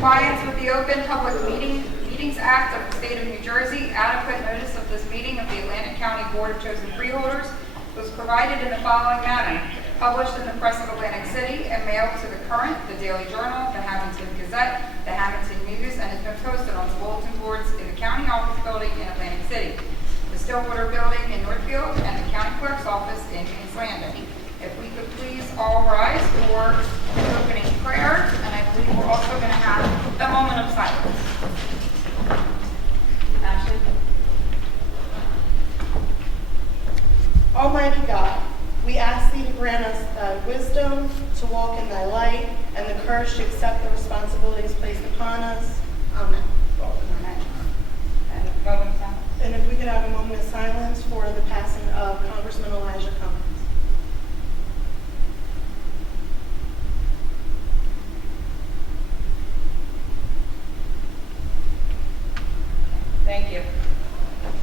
compliance with the Open Public Meetings Act of the State of New Jersey, adequate notice of this meeting of the Atlantic County Board of Chosen Freeholders was provided in the following manner. Published in the Press of Atlantic City and mailed to the Current, the Daily Journal, the Hamilton Gazette, the Hamilton News, and has been posted on the bulletin boards in the County Office Building in Atlantic City, the Stillwater Building in Northfield, and the County Clerk's Office in Kings Landing. If we could please all rise for the opening prayer, and I believe we're also going to have a moment of silence. Ashley? Almighty God, we ask Thee to grant us thy wisdom to walk in thy light and the courage to accept the responsibilities placed upon us. Amen. And a moment of silence. And if we could have a moment of silence for the passing of Congressman Elijah Cummings. Thank you.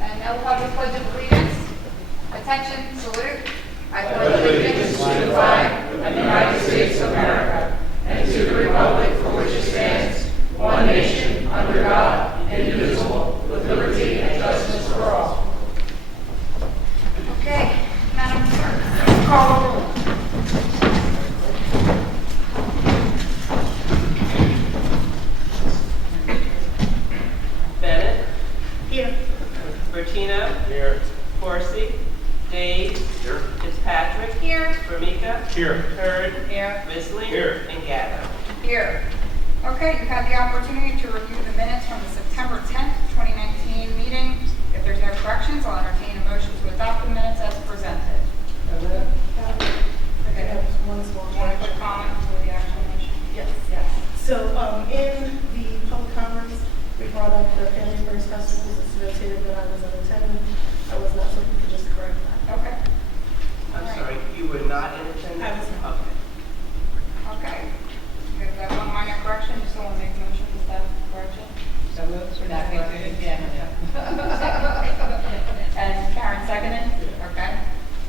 And now we'll have the Pledge of Allegiance. Attention, salute. I pledge allegiance to the flag of the United States of America and to the republic for which it stands, one nation, under God, indivisible, with liberty and justice for all. Okay, Madam Clerk, call the roll. Bennett. Here. Bertino. Here. Corsi. Days. Here. Fitzpatrick. Here. Vermica. Here. Kern. Here. Risley. Here. And Gatto. Here. Okay, you have the opportunity to review the minutes from the September 10th, 2019 meeting. If there's no corrections, I'll entertain a motion to adopt the minutes as presented. Okay, that was one small Want to correction. put comment for the actual motion? Yes. Yes. So in the public comments, we brought up the Family First Festivals. It's notated that I was in attendance. I was not, so if you could just correct that. Okay. I'm All right. sorry, you were not in attendance? I was not. Okay. Okay. We have that one minor correction. Just want to make a motion with that correction. So moved. Or that Second. again. And Karen seconded? Okay.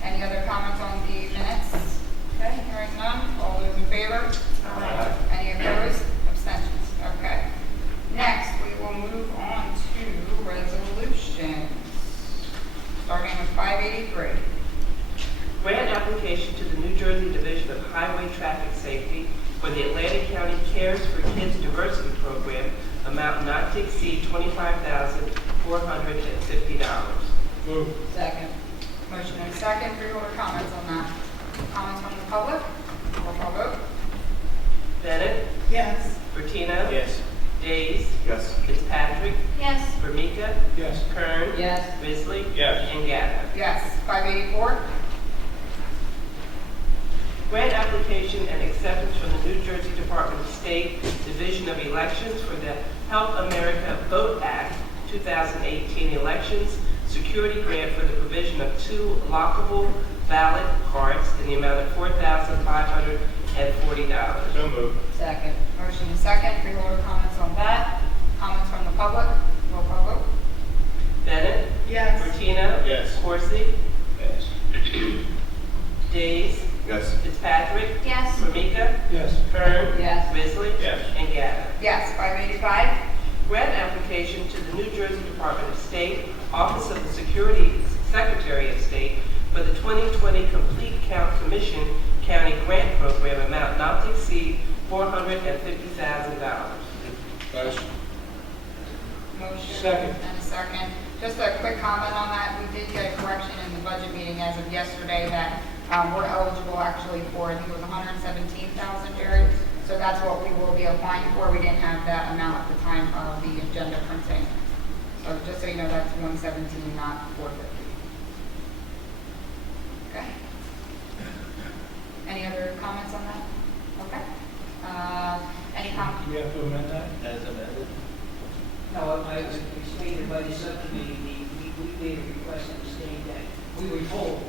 Any other comments on the minutes? Okay, hearing none. All those in favor? Aye. Any opposed? Abstentions? Okay. Next, we will move on to resolutions, starting with 583. Grant application to the New Jersey Division of Highway Traffic Safety for the Atlantic County Cares for Kids Diversity Program, amount not to exceed $25,450. Move. Second. Motion and second. Freeholder comments on that. Comments from the public? Roll call vote. Bennett. Yes. Bertino. Yes. Days. Yes. Fitzpatrick. Yes. Vermica. Yes. Kern. Yes. Risley. Yes. And Gatto. Yes. 584. Grant application and acceptance from the New Jersey Department of State Division of Elections for the Help America Vote Act 2018 elections security grant for the provision of 2 lockable ballot cards in the amount of $4,540. So moved. Second. Motion and second. Freeholder comments on that. Comments from the public? Roll call vote. Bennett. Yes. Bertino. Yes. Corsi. Yes. Days. Yes. Fitzpatrick. Yes. Vermica. Yes. Kern. Yes. Risley. Yes. And Gatto. Yes. 585. Grant application to the New Jersey Department of State, Office of the Secretary of State for the 2020 Complete Count Commission County Grant Program, amount not to exceed $450,000. Motion. Motion. Second. And a second. Just a quick comment on that. We did get a correction in the budget meeting as of yesterday that we're eligible actually for, I think it was 117,000, Jerry. So that's what we will be applying for. We didn't have that amount at the time of the agenda printing. So just so you know, that's 117, not 450. Okay. Any other comments on that? Okay. Any comments? Do we have to amend that? As amended. No, I was explained by the subcommittee, we made a request to the state that we were told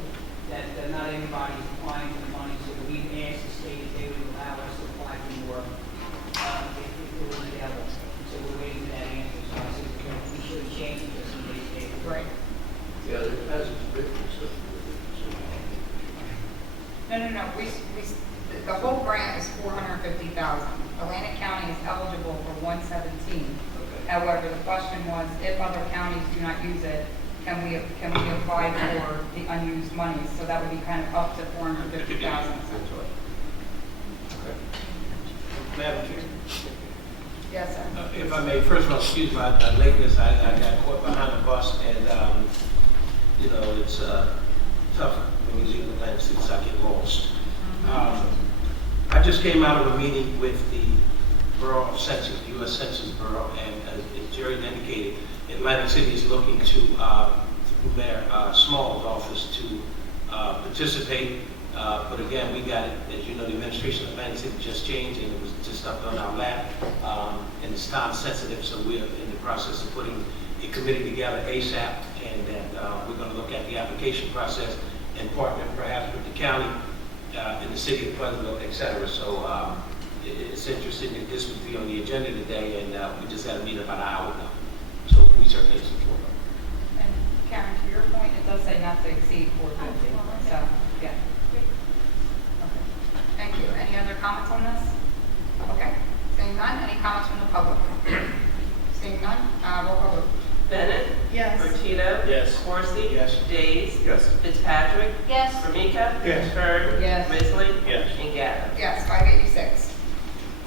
that not everybody is applying for the money, so that we've asked the state if they would allow us to apply for more if it was available. So we're waiting for that answer. So I said we should change it just in case they. Right. Yeah, there has been stuff. No. The whole grant is $450,000. Atlantic County is eligible for 117. Okay. However, the question was, if other counties do not use it, can we apply for the unused monies? So that would be kind of up to 450,000 essentially. Okay. Madam Chair? Yes, sir. If I may, first of all, excuse my lateness, I got caught behind the bus, and, you know, it's tough when you leave Atlantic City, so I get lost. I just came out of a meeting with the Bureau of Census, the U.S. Census Bureau, and as Jerry indicated, Atlantic City is looking to, through their Small's office, to participate. But again, we got it, as you know, the administration of Atlantic City just changed, and it was just up on our lap, and it's time sensitive, so we're in the process of putting a committee together ASAP, and that we're going to look at the application process and partner perhaps with the county, in the city of Pleasantville, et cetera. So it's interesting that this would be on the agenda today, and we just had a meeting about an hour ago. So we certainly support it. And Karen, to your point, it does say not to exceed 450, so, yeah. Okay. Thank you. Any other comments on this? Okay. Seeing none, any comments from the public? Seeing none, roll call vote. Bennett. Yes. Bertino. Yes. Corsi. Yes. Days. Yes. Fitzpatrick. Yes. Formica. Yes. Kern. Yes. Risley. Yes. And Gatto. Yes, 586.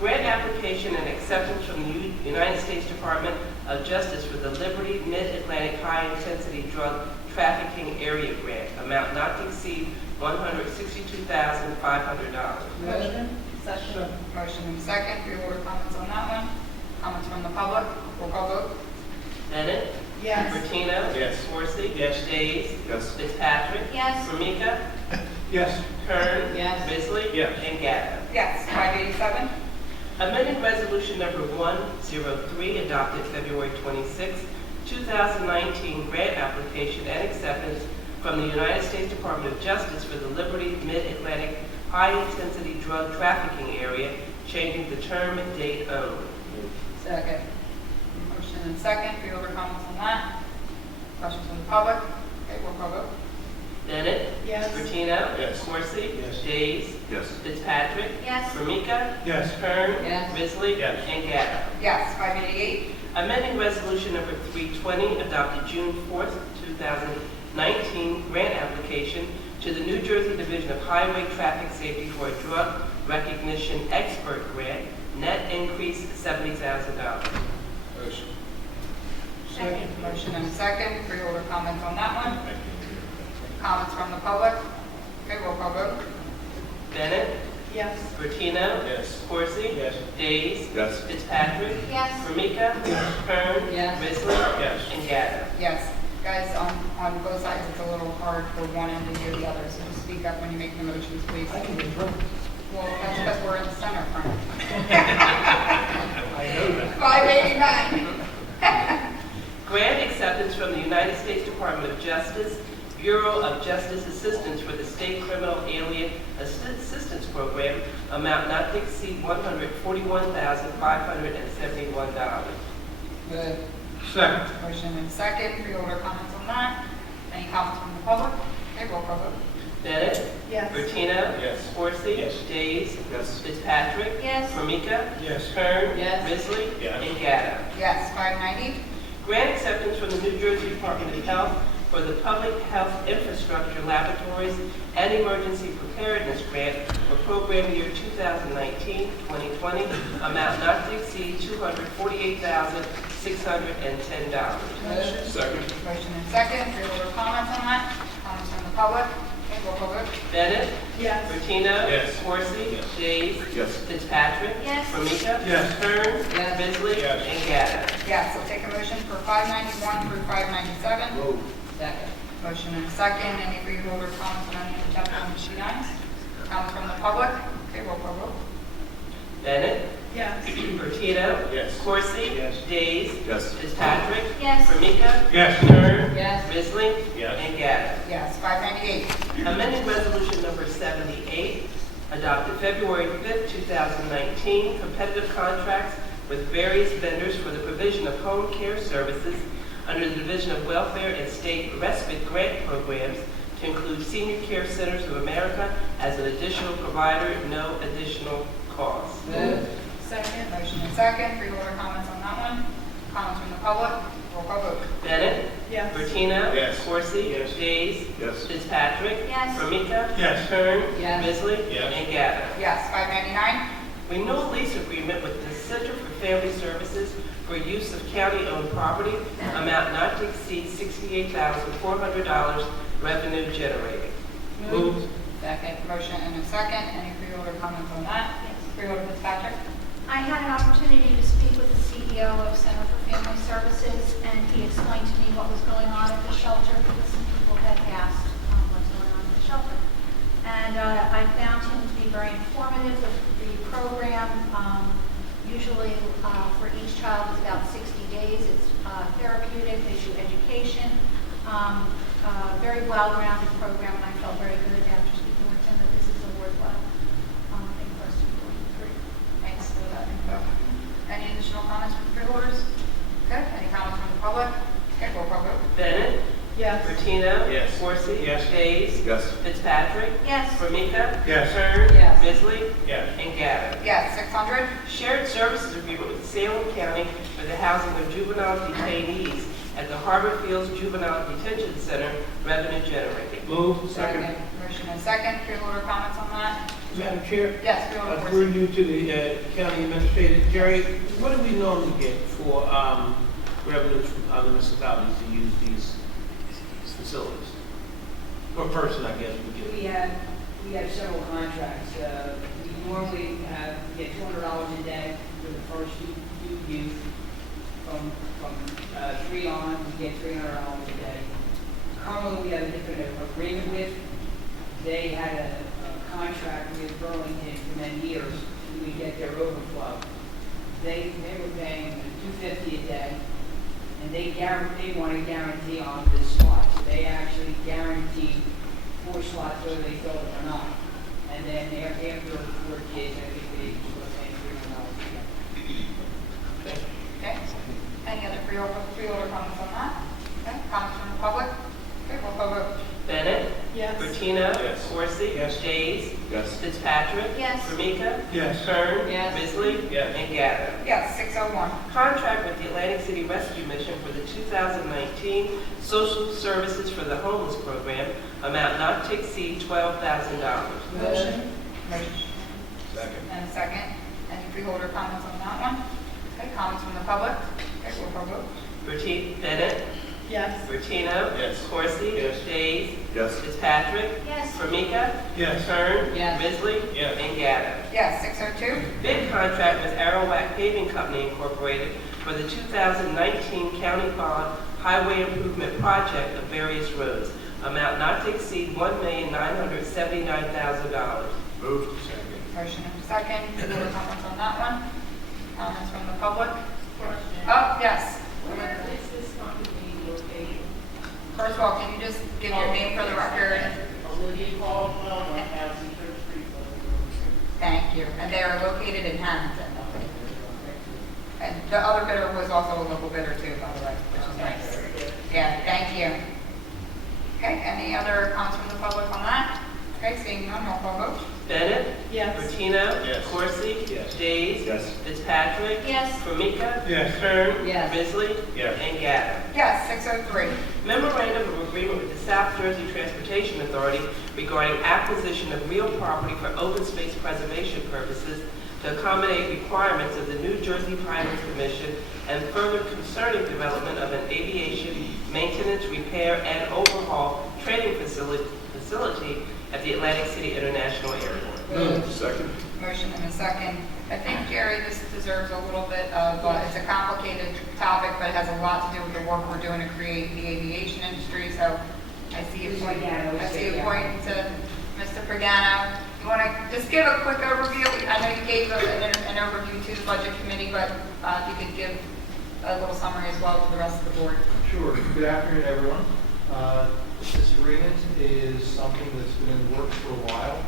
Grant application and acceptance from the United States Department of Justice for the Liberty Mid-Atlantic High Intensity Drug Trafficking Area Grant, amount not to exceed $162,500. Motion. Second. Motion and second. Freeholder comments on that one. Comments from the public. Roll call vote. Bennett. Yes. Bertino. Yes. Corsi. Yes. Days. Yes. Fitzpatrick. Yes. Formica. Yes. Kern. Yes. Risley. Yes. And Gatto. Yes, 587. Amending Resolution Number 103, adopted February 26, 2019, grant application and acceptance from the United States Department of Justice for the Liberty Mid-Atlantic High Intensity Drug Trafficking Area, changing the term and date only. Second. Motion and second. Freeholder comments on that. Questions from the public? Okay, roll call vote. Bennett. Yes. Bertino. Yes. Corsi. Yes. Days. Yes. Fitzpatrick. Yes. Formica. Yes. Kern. Yes. Risley. Yes. And Gatto. Yes, 588. Amending Resolution Number 320, adopted June 4th, 2019, grant application to the New Jersey Division of Highway Traffic Safety for a Drug Recognition Expert Grant, net increase $70,000. Motion. Second. Motion and second. Freeholder comments on that one. Comments from the public? Okay, roll call vote. Bennett. Yes. Bertino. Yes. Corsi. Yes. Days. Yes. Fitzpatrick. Yes. Formica. Kern. Yes. Risley. Yes. And Gatto. Yes. Guys, on both sides, it's a little hard for one end to hear the other, so just speak up when you make the motions, please. I can be drunk. Well, that's because we're in the center front. I know that. 589. Grant acceptance from the United States Department of Justice, Bureau of Justice Assistance for the State Criminal Alien Assistance Program, amount not to exceed $141,571. Good. Second. Motion and second. Freeholder comments on that. Any comments from the public? Okay, roll call vote. Bennett. Yes. Bertino. Yes. Corsi. Yes. Days. Yes. Fitzpatrick. Yes. Formica. Yes. Kern. Yes. Risley. Yes. And Gatto. Yes, 590. Grant acceptance from the New Jersey Department of Health for the Public Health Infrastructure Laboratories and Emergency Preparedness Grant for program year 2019-2020, amount not to exceed $248,610. Motion. Second. Motion and second. Freeholder comments on that. Comments from the public? Okay, roll call vote. Bennett. Yes. Bertino. Yes. Corsi. Yes. Days. Yes. Fitzpatrick. Yes. Formica. Yes. Kern. Yes. Risley. Yes. And Gatto. Yes, I'll take a motion for 591 through 597. Move. Second. Motion and second. Any freeholder comments on any of the chapter 159s? Comments from the public? Okay, roll call vote. Bennett. Yes. Bertino. Yes. Corsi. Yes. Days. Yes. Fitzpatrick. Yes. Formica. Yes. Kern. Yes. Risley. Yes. And Gatto. Yes, 598. Amending Resolution Number 78, adopted February 5th, 2019, competitive contracts with various vendors for the provision of home care services under the Division of Welfare and State Respite Grant Programs to include Senior Care Centers of America as an additional provider, no additional cost. Move. Second. Motion and and second. Freeholder comments on that one. Comments from the public. Roll call vote. Bennett? Yes. Bertino? Yes. Coursey? Yes. Days? Yes. Fitzpatrick? Yes. Formica? Yes. Kern? Yes. Bisley? Yes. And Gabbard. Yes. 599. Renewal lease agreement with the Center for Family Services for use of county-owned property, amount not to exceed $68,400 revenue generated. Moved. Second. Motion and a second. Any freeholder comments on that? Freeholder Fitzpatrick. I had an opportunity to speak with the CEO of Center for Family Services, and he explained to me what was going on at the shelter, because some people had asked what's going on at the shelter. And I found him to be very informative with the program. Usually for each child is about 60 days. It's therapeutic, they do education, very well-rounded program, and I felt very good after speaking with him that this is a worthwhile thing for us to be going through. Thanks for that info. Any additional comments from freeholders? Okay. Any comments from the public? Okay. Roll call vote. Bennett? Yes. Bertino? Yes. Coursey? Yes. Days? Yes. Fitzpatrick? Yes. Formica? Yes. Kern? Yes. Bisley? Yes. And Gabbard. Yes. 600. Shared services agreement with Salem County for the housing of juvenile detainees at the Harbor Fields Juvenile Detention Center, revenue generated. Moved. Second. Motion and second. Freeholder comments on that? Madam Chair? Yes. Freeholder We're Corsi. new to the county administrator. Jerry, what do we normally get for revenues from other municipalities to use these facilities? Per person, I guess, we get. We have several contracts. We normally get $200 a day for the first youth. From 3 on, we get $300 a day. Currently, we have a different agreement with. They had a contract with Burlington for many years. We get their overflow. They were paying $250 a day, and they want a guarantee on the slots. They actually guarantee 4 slots whether they fill it or not. And then after 4 kids, I think they were paying $300 a day. Okay. Any other freeholder comments on that? Okay. Comments from the public? Okay. Roll call vote. Bennett? Yes. Bertino? Yes. Coursey? Yes. Days? Yes. Fitzpatrick? Yes. Formica? Yes. Kern? Yes. Bisley? Yes. And Gabbard. Yes. 601. Contract with the Atlantic City Rescue Mission for the 2019 Social Services for the Homeless Program, amount not to exceed $12,000. Motion. Second. And a second. Any freeholder comments on that one? Okay. Comments from the public? Okay. Roll call vote. Bennett? Yes. Bertino? Yes. Coursey? Yes. Days? Yes. Fitzpatrick? Yes. Formica? Yes. Kern? Yes. Bisley? Yes. And Gabbard. Yes. 602. Bid contract with Arrowback Paving Company Incorporated for the 2019 County Bond Highway Improvement Project of various roads, amount not to exceed $1,979,000. Moved. Second. Motion and second. Freeholder comments on that one? Comments from the public? Question. Oh, yes. Where is this company located? First of all, can you just give your name for the record? Olivia Caldwell, 1000 Church Street. Thank you. And they are located in Hamilton. And the other bidder was also a local bidder too, by the way, which is nice. Yeah, thank you. Okay, any other comments from the public on that? Okay, seeing none, roll call vote. Bennett? Yes. Bertino? Yes. Coursey? Yes. Days? Yes. Fitzpatrick? Yes. Formica? Yes. Kern? Yes. Bisley? Yes. And Gabbard. Yes, 603. Memorandum of Agreement with the South Jersey Transportation Authority regarding acquisition of real property for open space preservation purposes to accommodate requirements of the New Jersey Pilots Commission and further concerning development of an aviation maintenance, repair, and overhaul training facility at the Atlantic City International Airport. Moved. Second. Motion and a second. I think, Jerry, this deserves a little bit of, it's a complicated topic, but it has a lot to do with the work we're doing to create the aviation industry, so I see a point, to Mr. Pagano. You want to just give a quick overview? I know you gave an overview to the Budget Committee, but if you could give a little summary as well to the rest of the board. Sure. Good afternoon, everyone. This agreement is something that's been in the works for a while.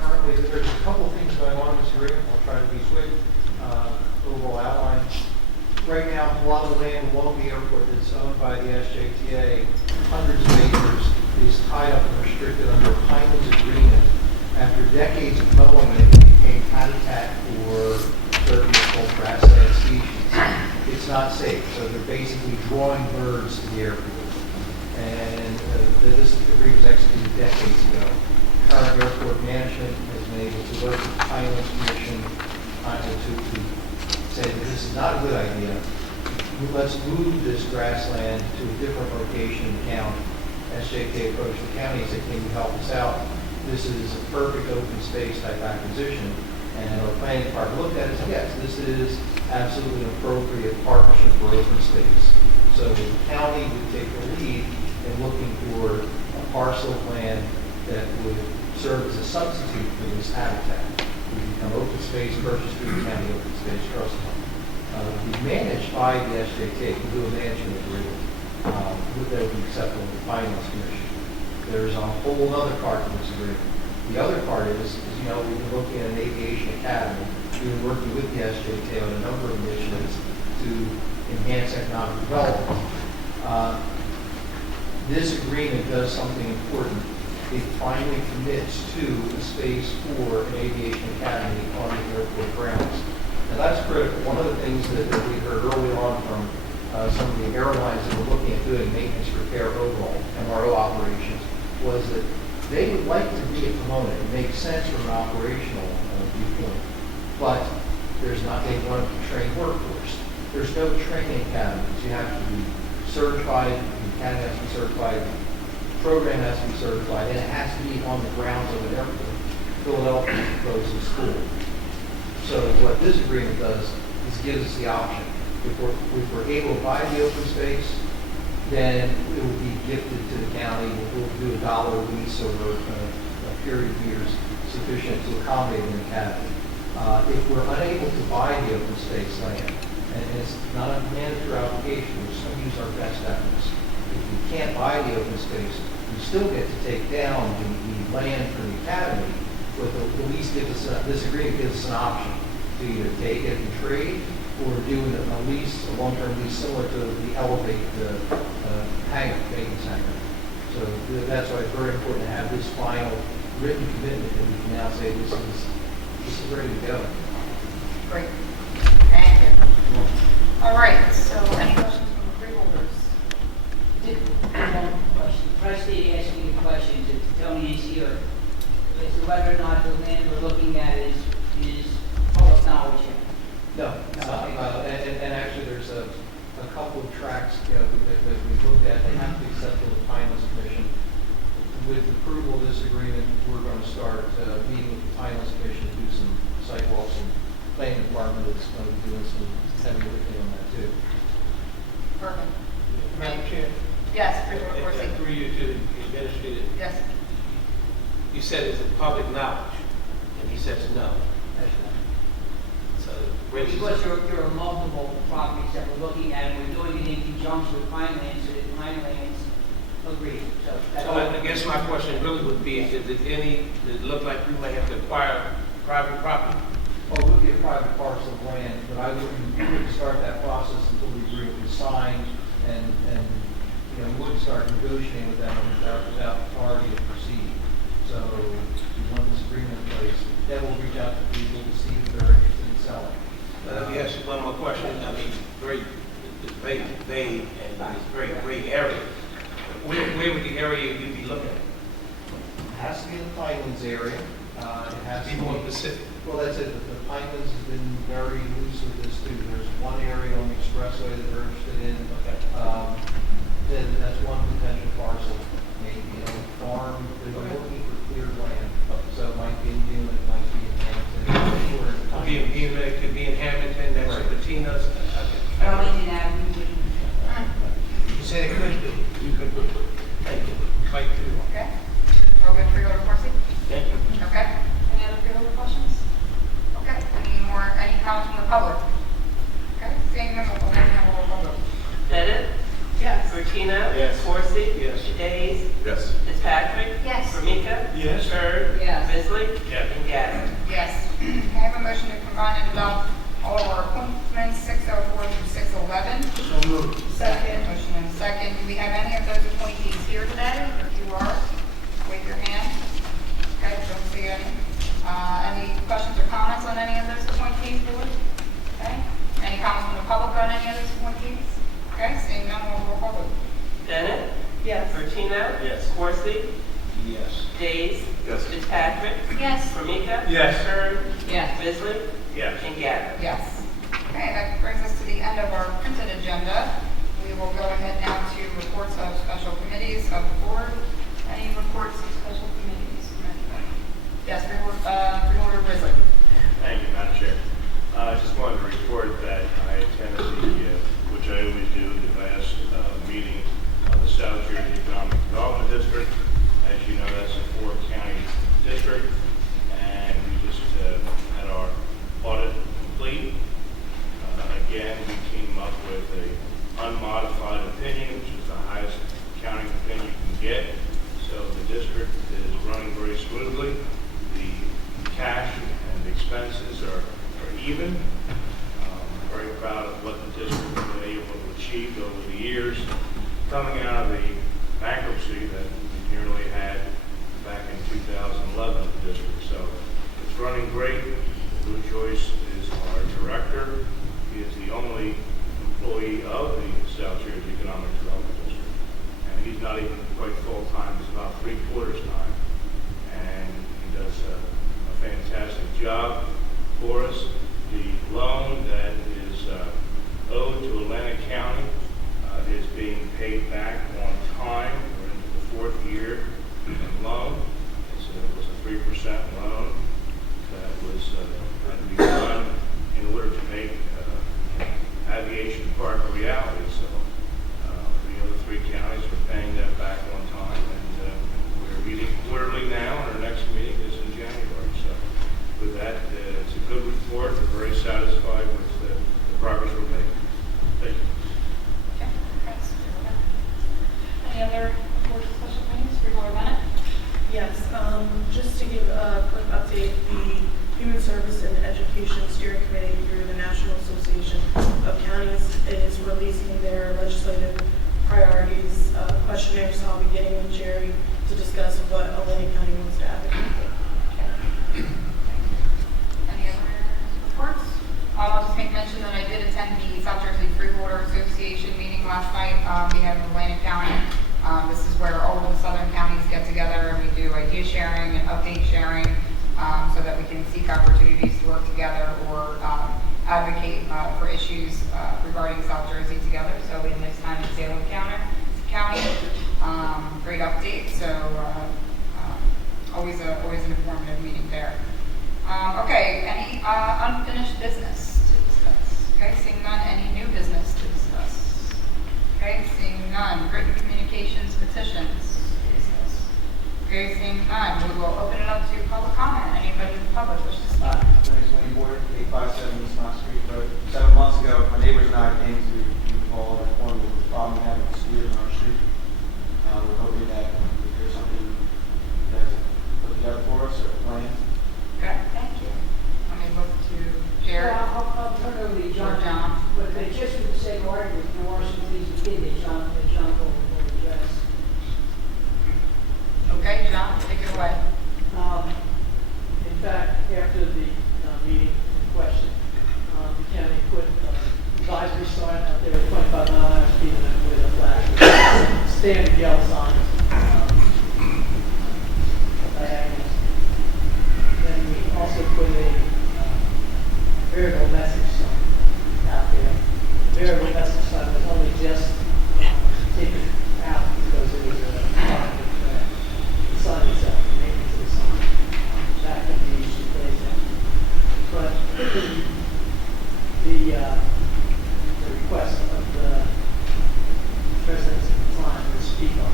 Currently, there's a couple of things going on in this agreement. I'll try to be quick. Overall outline. Right now, a lot of the land along the airport that's owned by the SJTA, hundreds of acres, is tied up and restricted under a Pinelands agreement. After decades of mowing, it became habitat for certain cold not safe. So they're basically drawing birds to the airport. And this agreement was executed decades ago. Current airport management has been able to work with the Highlands Commission to say that this is not a good idea. Let's move this grassland to a different location in the county. SJK approached the county and said, can you help us out? This is a perfect open space type acquisition. And our planning department looked at it and said, yes, this is absolutely an appropriate partnership for open space. So the county would take the lead in looking for a parcel of land that would serve as a substitute for this habitat. It would become open space, purchased through the county open space trust fund. Be managed by the SJK, to do a management agreement, that would be acceptable to the Finance Commission. There's a whole other part of this agreement. The other part is, you know, we've been looking at an aviation academy. We've been working with the SJK on a number of initiatives to enhance economic development. This agreement does something important. It finally commits to a space for an aviation academy on the airport grounds. Now that's critical. One of the things that we heard early on from some of the airlines that were looking at doing maintenance, repair, overhaul, MRO operations, was that they would like to be a Pomona. It makes sense from an operational viewpoint, but there's not, they want to train workforce. There's no training academies. You have to be certified, the academy has to be certified, the program has to be certified, and it has to be on the grounds of an airport. Philadelphia proposed a school. So what this agreement does is gives us the option. If we're able to buy the open space, then it will be gifted to the county. We'll do $1 a lease over a period of years sufficient to accommodate an academy. If we're unable to buy the open space land, and it's not a mandatory obligation, we're just going to use our best efforts. If we can't buy the open space, we still get to take down the land for the academy, but the lease gives us, this agreement gives us an option to either take it and trade, or do a lease, a long-term lease similar to the Elevate hangar, maintenance hangar. So that's why it's very important to have this final written commitment that we can now say this is ready to go. Great. Thank you. All right, so any questions from the freeholders? One question. Trustee asked me a question to Tony is here, as to whether or not the land we're looking at is public knowledge yet. No, and actually there's a couple of tracks, you know, that we looked at. They have to be accepted to the Finance Commission. With approval of this agreement, we're going to start meeting with the Finance Commission to do some sidewalks, and planning department is going to be doing some heavy lifting on that too. Perfect. Madam Chair, Yes, Freeholder Corsi. through you to the administrator, Yes. you said it's a public knowledge, and he says no. So, Because there are multiple properties that we're looking at, and we're doing it in conjunction with Pinelands, so that Pinelands agree. So that's So all. I guess my question really would be, is there any that look like we might have to acquire private property? Well, it would be a private parcel of land, but I wouldn't start that process until the agreement was signed, and you know, we wouldn't start negotiating with them without authority to proceed. So if you want this agreement in place, then we'll reach out to people to see if they're interested in selling. Let me ask you one more question. I mean, it's very vague and it's very gray area. Where would the area you be looking at? It has to be in the Pinelands area. It has to Be more be. specific. Well, that's it. The Pinelands has been very loose with this too. There's one area on the expressway that they're interested in. Then that's one potential parcel. Maybe, you know, farm, they're looking for cleared land. So it might be in Newman, it might be in Hamilton. It could be in Hamilton, that's Right. Patina's. Arlington Avenue. You said it could be. You could. Thank you. Like to. Okay. All good, Freeholder Corsi? Thank you. Okay. Any other freeholder questions? Okay. Any comments from the public? Okay. Seeing none, we'll go ahead and have a roll call vote. Bennett? Yes. Bertina? Yes. Corsi? Yes. Days? Yes. Fitzpatrick? Yes. Formika? Yes. Hurd? Yes. Bisley? Yes. And Gavin. Yes. Can I have a motion to combine and adopt all of our appointments, 604 through 611? So moved. Second. Motion and a second. Do we have any of those appointees here today? If you are, wave your hand. Okay, don't see any. Any questions or comments on any of those appointees, board? Okay. Any comments from the public on any of those appointees? Patino? Yes. Coursey? Yes. Days? Yes. Fitzpatrick? Yes. Formica? Yes. Kern? Yes. Bisley? Yes. And Gabbard? Yes. Okay, that brings us to the end of our printed agenda. We will go ahead now to reports of special committees of the board. Any reports of special committees from anybody? Yes, Freeholder Grizzly. Thank you, Madam Chair. I just wanted to report that I attended which I always do, the last meeting of the South Jersey Economic Development District. As you know, that's a 4-county district, and we just had our audit complete. Again, we came up with an unmodified opinion, which is the highest accounting opinion you can get. So the district is running very smoothly. The cash and the expenses are even. I'm very proud of what the district has been able to achieve over the years, coming out of the bankruptcy that we nearly had back in 2011 in the district. So it's running great. Lou Joyce is our director. He is the only employee of the South Jersey Economic Development District. And he's not even quite full-time, he's about 3/4 time. And he does a fantastic job for us. The loan that is owed to Atlantic County is being paid back on time. We're into the 4th year of loan. It was a 3% loan that was had to be done in order to make Aviation Park a reality. So the other 3 counties are paying that back on time, and we're meeting quarterly now, and our next meeting is in January. So with that, it's a good report. We're very satisfied with the progress we're making. Thank you. Okay, thanks. Any other reports of special committees? Freeholder Bennett? Yes, just to give a quick update, the Human Service and Education Steering Committee through the National Association of Counties is releasing their legislative priorities questionnaire, so I'll be getting with Jerry to discuss what Atlantic County wants to advocate for. Any other reports? I'll just make mention that I did attend the South Jersey Freeholder Association meeting last night. We had in Atlantic County. This is where all of the southern counties get together and we do idea sharing and update sharing so that we can seek opportunities to work together or advocate for issues regarding South Jersey together. So we had next time in Salem County. Great update. So always an informative meeting there. Okay, any unfinished business to discuss? Okay, seeing none, any new business to discuss? Okay, seeing none, written communications, petitions to discuss? Okay, seeing none, we will open it up to public comment. Anybody in the public wishes to speak? My name is Wayne Boyer, 857 East Mount Street Road. 7 months ago, my neighbors and I came to call and inform of the problem we have with skiers on our street. We're hoping that if there's something you guys put together for us or a plan. Okay, thank you. Let me look to Jared. Yeah, I'll turn over to Or John. John. But they just would say, Martin, if you want some things to give me, John will address. Okay, John, take it away. In fact, after the meeting in question, the county put advisory sign out there at 25-mile-an-hour speed limit with a flash, standard yellow signs. Diagonals. Then we also put a variable message sign out there. Variable message sign was only just taken out because it was a product of the sign itself, the maintenance of the sign. That can be used to replace that. But the request of the residents at the time was speak on.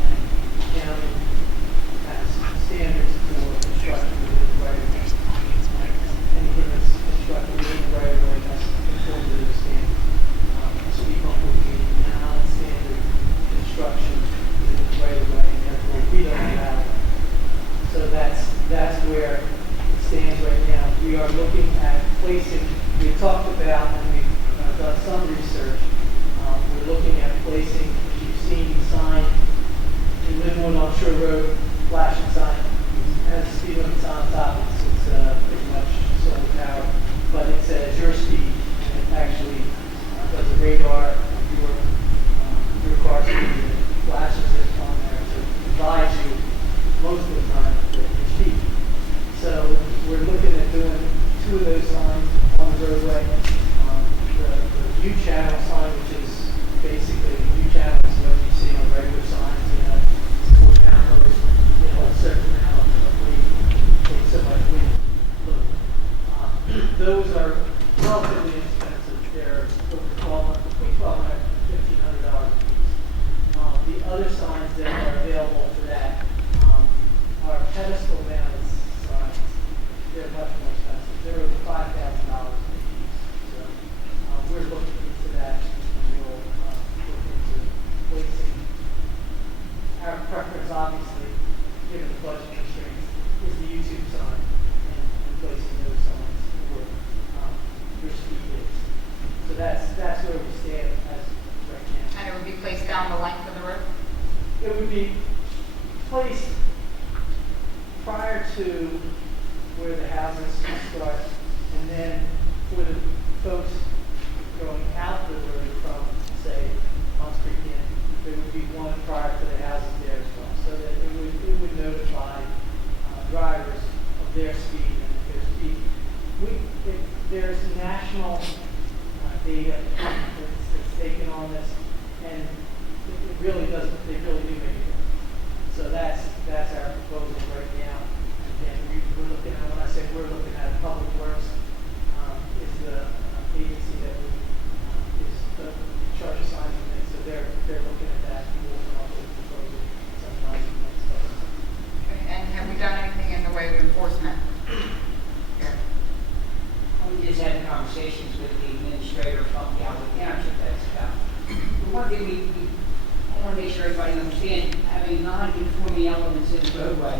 And the county has standards for construction within the right of way. Anything that's constructed within the right of way has to conform to the standard. Speak on would be non-standard construction within the right of way, and therefore we don't allow it. So that's where it stands right now. We are looking at placing, we talked about, and we've done some U-channel sign, which is basically U-channel is what you see on regular signs, you know, 4 pound, you know, a certain amount of weight, take so much wind. Look, those are relatively inexpensive. They're over between $1,200 and $1,500 a piece. The other signs that are available for that are pedestal mounted signs. They're much more expensive. They're over $5,000 a piece. So we're looking into that, and we'll look into placing. Our preference, obviously, given the budget constraints, is the YouTube sign and placing those signs for your speed gates. So that's where we stand as right now. And it would be placed down the length of the road? It would be placed prior to where the houses start, and then for the folks going out the road from, say, Moss Creek Inn, there would be one prior to the houses there as well, so that it would notify drivers of their speed and their speed. There's national data that's taken on this, and it really doesn't, they really do make a difference. So that's our proposal right now. Again, we're looking at, when I say we're looking at Public Works, is the agency that is the charge of signs and things, so they're looking at that, and we'll come up with a proposal sometime in the next couple of months. Okay, and have we done anything in the way of enforcement? Here. We just had conversations with the administrator from Galvin Township, that's about. The one thing I want to make sure everybody understands, having non-conforming elements in the roadway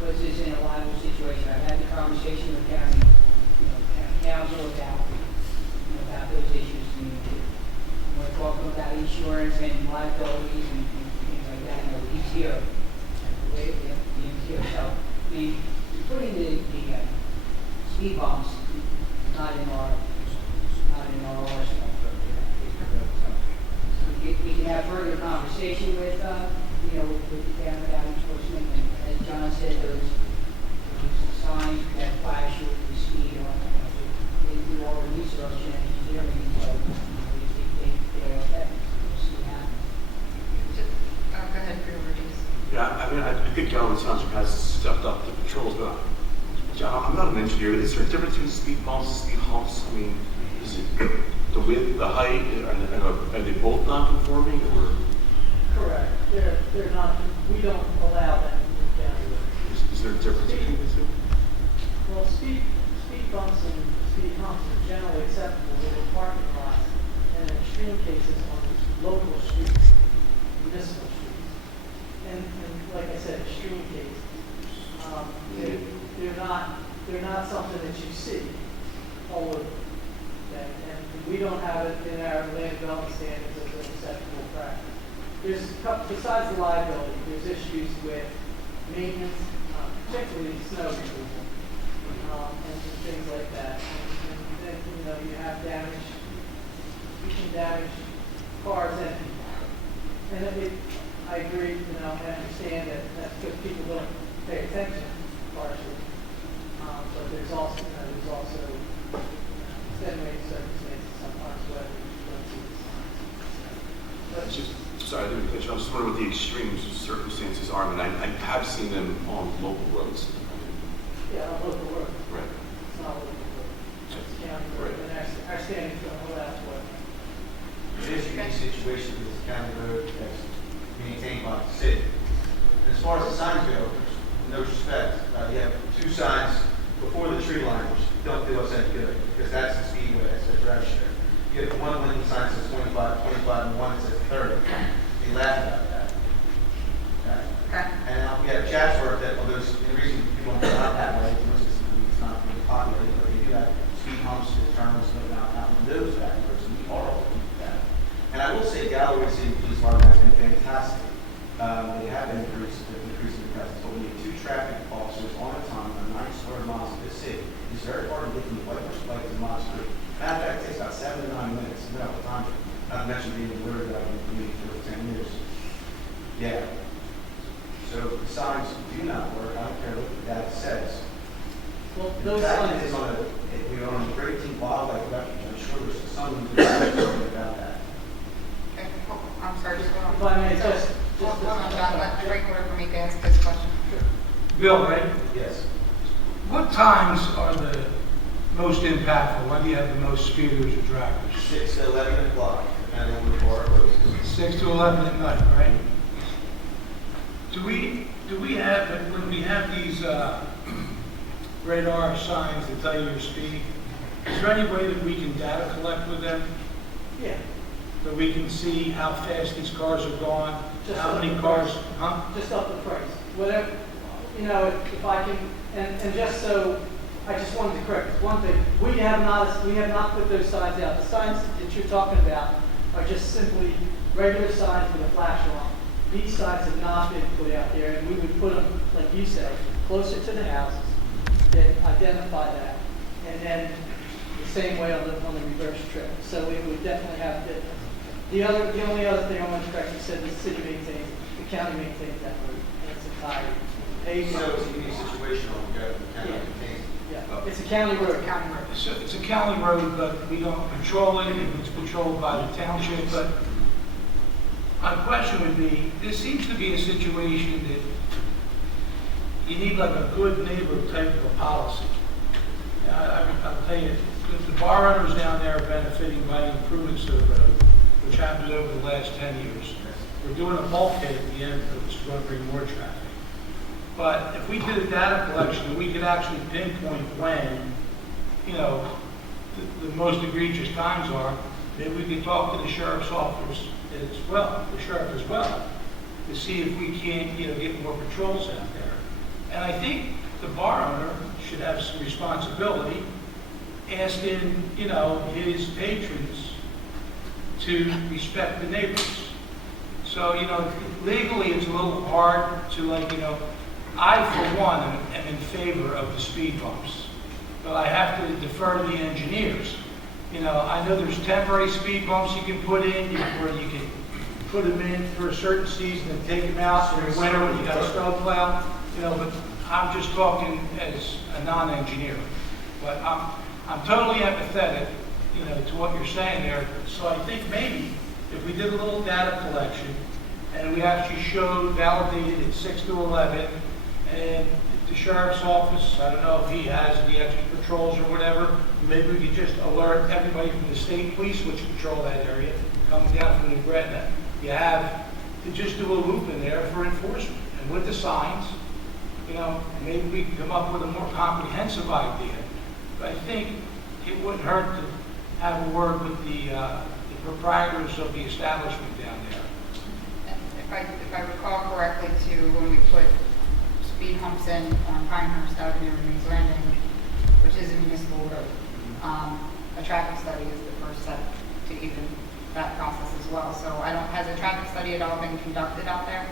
puts us in a liable situation. I've had the conversation with county, county council about those issues. We're talking about insurance and liabilities and things like that. He's here. He's here. So, putting the speed bumps not in our arsenal. We can have further conversation with the county enforcement, and as John said, those signs that flash you with the speed on, they do all the research and engineering, so they're effective. We'll see what happens. Go ahead, Freeholder Meeting. Yeah, I mean, I think Galvin Township has stepped up the patrols, but John, I'm not an engineer. Is there a difference between speed bumps, speed humps? I mean, is it the width, the height, are they both non-conforming, or? Correct. They're not, we don't allow them in county roads. Is there a difference between the two? Well, speed bumps and speed humps are generally acceptable in parking lots and in extreme cases on local streets, municipal streets. And like I said, extreme cases. They're not something that you see all over. And we don't have it in our land development standards as an acceptable practice. Besides the liability, there's issues with maintenance, particularly snow removal, and things like that. And then, you have damage, you can damage cars and people. And I agree, I understand that that's because people don't pay attention partially. But there's also extenuating circumstances sometimes where you don't see the signs. Sorry, I didn't catch you. I'm just wondering what the extreme circumstances are, and I have seen them on local roads. Yeah, on local road. Right. It's not local road. It's county road, Right. and our standards don't allow for it. It is a unique situation with this county road that's maintained by the city. As far as the signs go, no respect, you have 2 signs before the tree line, which don't do us any good, because that's the speedway, that's the register. You have one blinking sign that says 25, and one that says 30. They laugh about that. Okay. And we have Chatsworth that, well, there's the reason people don't go out that way, it's not really popular, but they do have speed humps, determines no out in those back roads, and we are all looking at that. And I will say Galloway City Police Department has been fantastic. They have been increasing the presence, but we need 2 traffic officers on a time on 9 square miles of this city. It's very hard to get from the White Horse Pike to Moss Creek. Matter of fact, it takes about 7 to 9 minutes. You know, the time, not to mention being delivered that I've been commuting for 10 years. Yeah. So the signs do not work. I don't care what the data says. Well, The those fact signs, is we are on a great team wildlife refuge. I'm sure there's some Bill, right? Yes. What times are the most impactful? When do you have the most speeders or drivers? 6 to 11 o'clock, depending on the bar closes. 6 to 11 at night, right? Do we have, when we have these radar signs that tell you your speed, is there any way that we can data collect with them? Yeah, That we can see how fast these cars are going, Just how up many the cars, price. huh? just up the price. Whatever, you know, if I can, and just so, I just wanted to correct this one thing. We have not put those signs out. The signs that you're talking about are just simply regular signs with a flash on. These signs have not been put out there, and we would put them, like you said, closer to the houses that identify that. And then the same way on the reverse trip. So we would definitely have the only other thing I want to correct, you said the city maintains, the county maintains that road in its entirety. So it's a unique situation on the county Yeah. contains. Yeah, it's a county road. County road. It's a county road, but we don't patrol it, it's patrolled by the township, but my question would be, this seems to be a situation that you need like a good neighbor type of a policy. I'll tell you, the bar owners down there are benefiting by the improvements to the road, which happened over the last 10 years. We're doing a bulkhead at the end, which is going to bring more traffic. But if we did a data collection, and we could actually pinpoint when, you know, the most egregious times are, maybe we could talk to the sheriff's office as well, the sheriff as well, to see if we can't, you know, get more patrols out there. And I think the bar owner should have some responsibility asking, you know, his patrons to respect the neighbors. So, you know, legally it's a little hard to, like, you know, I for one am in favor of the speed bumps, but I have to defer to the engineers. You know, I know there's temporary speed bumps you can put in, where you can put them in for a certain season and take them out in the winter when you got a snow plow, you know, but I'm just talking as a non-engineer. But I'm totally empathetic, you know, to what you're saying there. So I think maybe if we did a little data collection and we actually showed, validated at 6 to 11, and the sheriff's office, I don't know if he has any extra patrols or whatever, maybe we could just alert everybody from the state police which patrol that area, coming down from New Gretna. You have to just do a loop in there for enforcement. And with the signs, you know, maybe we can come up with a more comprehensive idea. But I think it wouldn't hurt to have a word with the proprietors of the establishment down there. And if I recall correctly too, when we put speed humps in on Pinehurst Avenue and Mays Landing, which is a municipal road, a traffic study is the first step to even that process as well. So has a traffic study at all been conducted out there?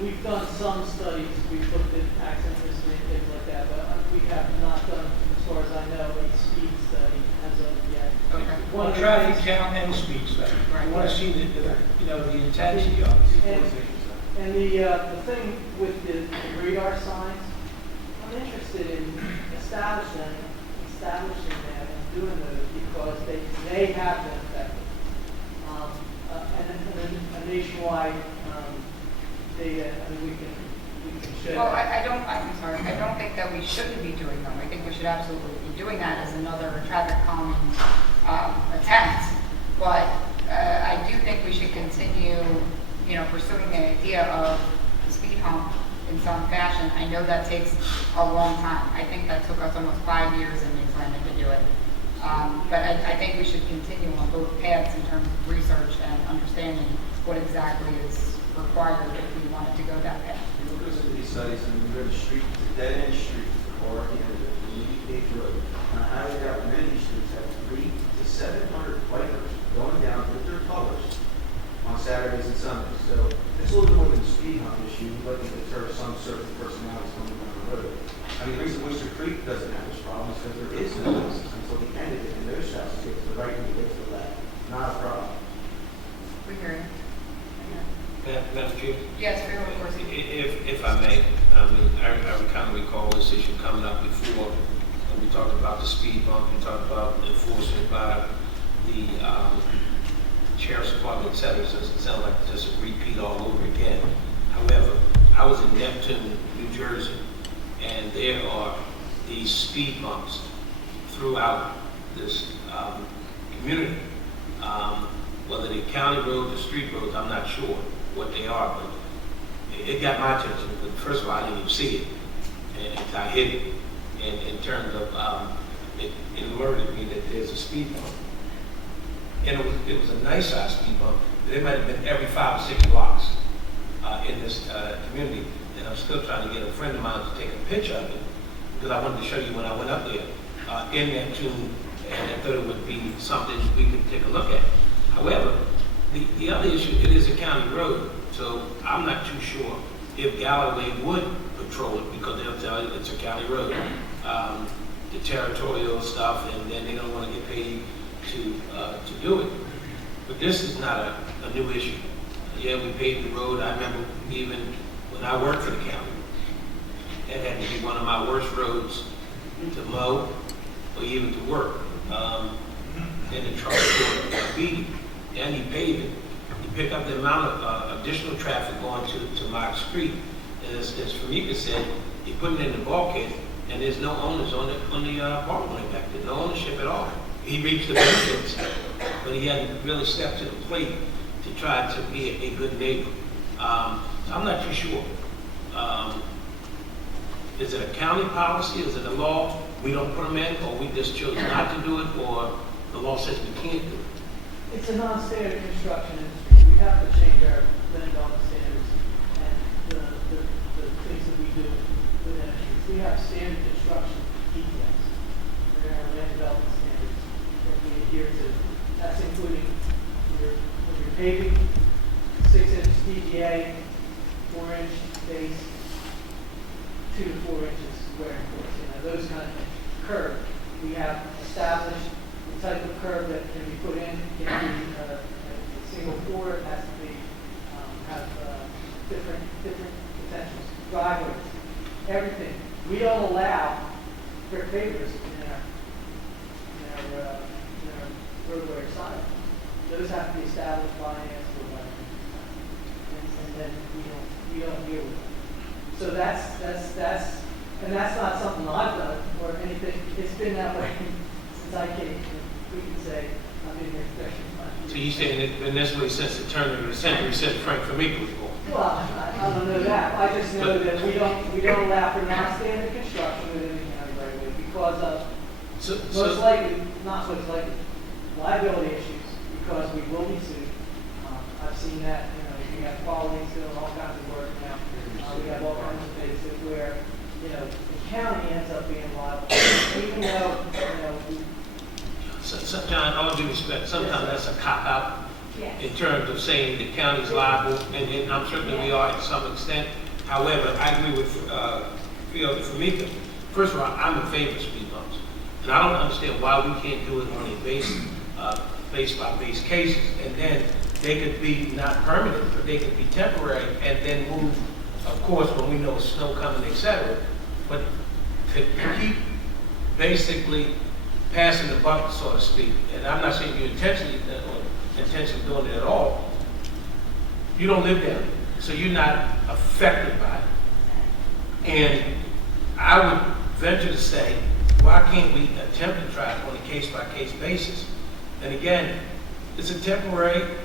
We've done some studies, we've looked at accident history and things like that, but we have not done, as far as I know, a speed study as of yet. Okay. One of the Traffic things- count and speed study. Right. We want to see the intensity of it. And the thing with the radar signs, I'm interested in establishing them and doing those because they have been effective. And a nationwide data, I mean, we can show. Well, I'm sorry, I don't think that we shouldn't be doing them. I think we should absolutely be doing that as another traffic calming attempt. But I do think we should continue, you know, pursuing the idea of the speed hump in some fashion. I know that takes a long time. I think that took us almost 5 years in Mays Landing to do it. But I think we should continue on both paths in terms of research and understanding what exactly is required if we wanted to go that path. You look at these studies and you go to the street, it's a dead-end street, or at the end of it, you need paved road. And I highly doubt many of these streets have 300 to 700 bikers going down with their colors on Saturdays and Sundays. So it's a little bit more than a speed hump issue, but it deters some certain personalities coming down the road. I mean, the reason Worcester Creek doesn't have this problem is because there is no business until the end of it, and those houses get to the right and you get to the left. Not a problem. We hear you. Madam Chair? Yes, Freeholder Meeting. If I may, I mean, I kind of recall this issue coming up before, when we talked about the speed bump, we talked about enforcement by the sheriff's department, et cetera, so it sounds like just a repeat all over again. However, I was in Neptune, New Jersey, and there are these speed bumps throughout this community. Whether they're county roads or street roads, I'm not sure what they are, but it got my attention. But first of all, I didn't even see it, and I hit it. And in terms of, it alerted me that there's a speed bump. And it was a nice size speed bump. It might have been every 5 or 6 blocks in this community. And I'm still trying to get a friend of mine to take a picture of it because I wanted to show you when I went up there in Neptune, and I thought it would be something we could take a look at. However, the other issue, it is a county road, so I'm not too sure if Galloway would patrol it because they'll tell you it's a county road. The territorial stuff, and then they don't want to get paid to do it. But this is not a new issue. Yeah, we paved the road. I remember even when I worked for the county, it had to be one of my worst roads to mow or even to work. And the truck was beating, and he paved it. He picked up the amount of additional traffic going to Mark Street. And as Farika said, he put it in the bulkhead, and there's no owners on the parkway back there, no ownership at all. He reaped the benefits, but he hadn't really stepped to the plate to try to be a good neighbor. I'm not too sure. Is it a county policy? Is it a law? We don't put them in, or we just chose not to do it, or the law says we can't do it? It's a non-standard construction industry. We have to change our land development standards and the things that we do within our streets. We have standard construction details. There are land development standards that we adhere to. That's including when you're paving, 6-inch DGA, 4-inch base, 2 to 4 inches square and force. Those kind of things. Curb. We have established the type of curb that can be put in. It can be a single pour. It has to be have different potentials. Driveways. Everything. We don't allow brick pavers in our roadway or side. Those have to be established by an ASHTO, and then we don't deal with them. So that's not something I've done or anything. It's been that way since I came. We can say I've been here 35 years. So you saying that initially since the turn of the century since Frank Farika was born? Well, I don't know that. I just know that we don't allow for non-standard construction within the county right away because of most likely liability issues because we will be sued. I've seen that. We have qualities doing all kinds of work now. We have all kinds of things where the county ends up being liable, even though John, all due respect, sometimes that's a cop-out in terms of saying the county's liable, and I'm certain we are to some extent. However, I agree with Freeholder Farika. First of all, I'm in favor of speed bumps, and I don't understand why we can't do it on a base-by-base cases, and then they could be not permanent, but they could be temporary, and then move, of course, when we know snow coming, etc. But to keep basically passing the buck, so to speak, and I'm not saying you intentionally doing it at all. You don't live down there, so you're not affected by it. And I would venture to say, why can't we attempt to try it on a case-by-case basis? And again, it's a temporary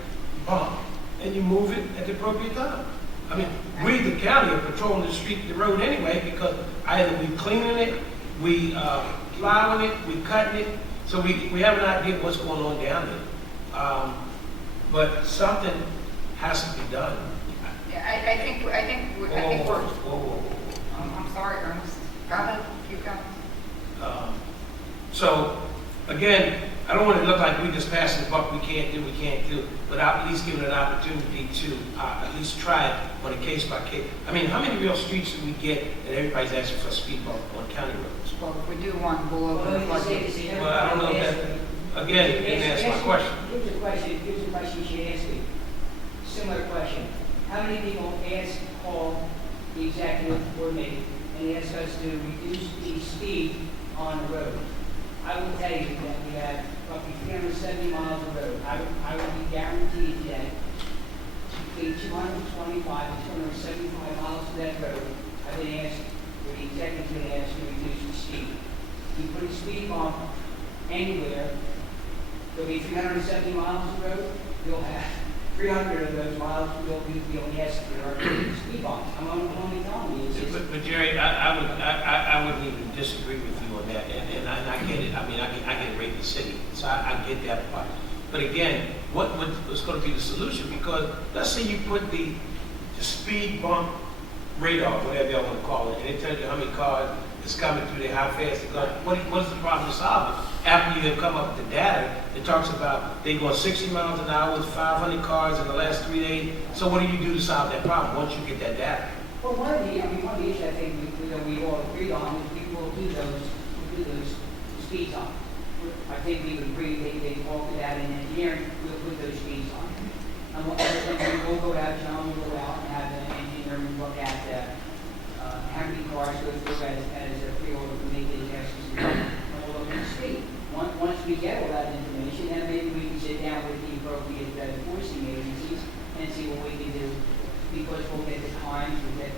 bump, and you move it at the appropriate time. I mean, we, the county, are patrolling the road anyway, because either we cleaning it, we plowing it, we cutting it, so we have an idea of what's going on down there. But something has to be done. Yeah, I think we're. I'm sorry, Ernest. Go ahead, keep going. So, again, I don't want to look like we just passing the buck, we can't do, but at least giving an opportunity to at least try it on a case by case. I mean, how many real streets do we get that everybody's asking for a speed bump on county roads? Well, if we do one, we'll over the floodgates. Well, I don't know if that, again, you didn't answer my question. Here's a question you should ask me. Similar question. How many people call the executive board meeting and ask us to reduce the speed on the road? I will tell you that we have roughly 370 miles of road. I will be guaranteed that between 225 and 275 miles to that code, I've been asked, or the executive's been asked to reduce the speed. You put a speed bump anywhere, there'll be 370 miles of road, you'll have 300 of those miles, you'll ask for a speed bump. I'm only telling you, it's just, But Jerry, I wouldn't even disagree with you on that, and I get it. I mean, I get rate the city, so I get that part. But again, what was going to be the solution? Because let's say you put the speed bump radar, whatever y'all want to call it, and it tells you how many cars is coming through there, how fast it's going. What's the problem to solve it? After you have come up with the data, it talks about they going 60 miles an hour with 500 cars in the last 3 days. So what do you do to solve that problem once you get that data? well, one of the issues I think we all agreed on is we will do those speeds on. I think we would agree, they talked about in engineering, we'll put those speeds on. And we'll go out, John will go out and have an engineer look at how many cars go through as a freeholder to make the adjustments. And we'll look at the speed. Once we get all that information, then maybe we can sit down with the appropriate enforcing agencies and see what we can do. Because we'll get the times, we'll get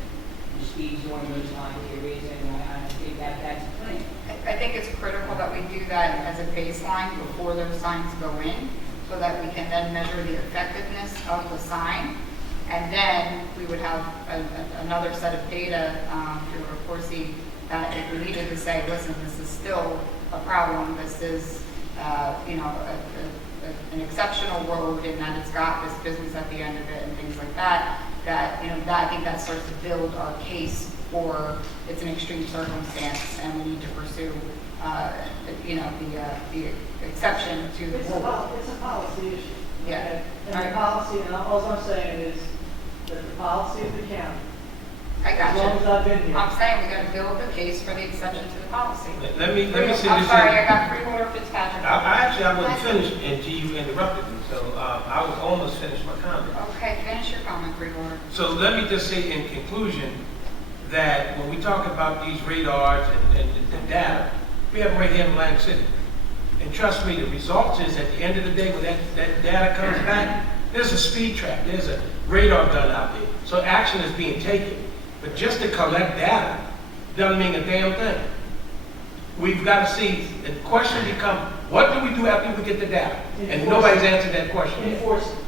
the speeds during those time periods, and I think that's the plan. I think it's critical that we do that as a baseline before those signs go in, so that we can then measure the effectiveness of the sign. And then we would have another set of data through a Corsi that if we needed to say, listen, this is still a problem, this is, an exceptional road in that it's got this business at the end of it and things like that, that I think that starts to build our case for it's an extreme circumstance and we need to pursue, the exception to the It's rule. it's a policy issue. Yeah. Okay? And the policy, and all I'm saying is that the policy of the county, I got as long as you. I've been here. I'm saying we got to build the case for the exception to the policy. Let me say this. I'm sorry, I got Freeholder Fitzpatrick. I wasn't finished until you interrupted me, so I was almost finished my comment. Okay, finish your comment, Freeholder. So let me just say in conclusion that when we talk about these radars and the data, we have them right here in Atlantic City. And trust me, the result is at the end of the day when that data comes back, there's a speed trap, there's a radar gun out there. So action is being taken. But just to collect data doesn't mean a damn thing. We've got to see, the question becomes, what do we do after we get the data? And nobody's answered that question yet. Enforcement.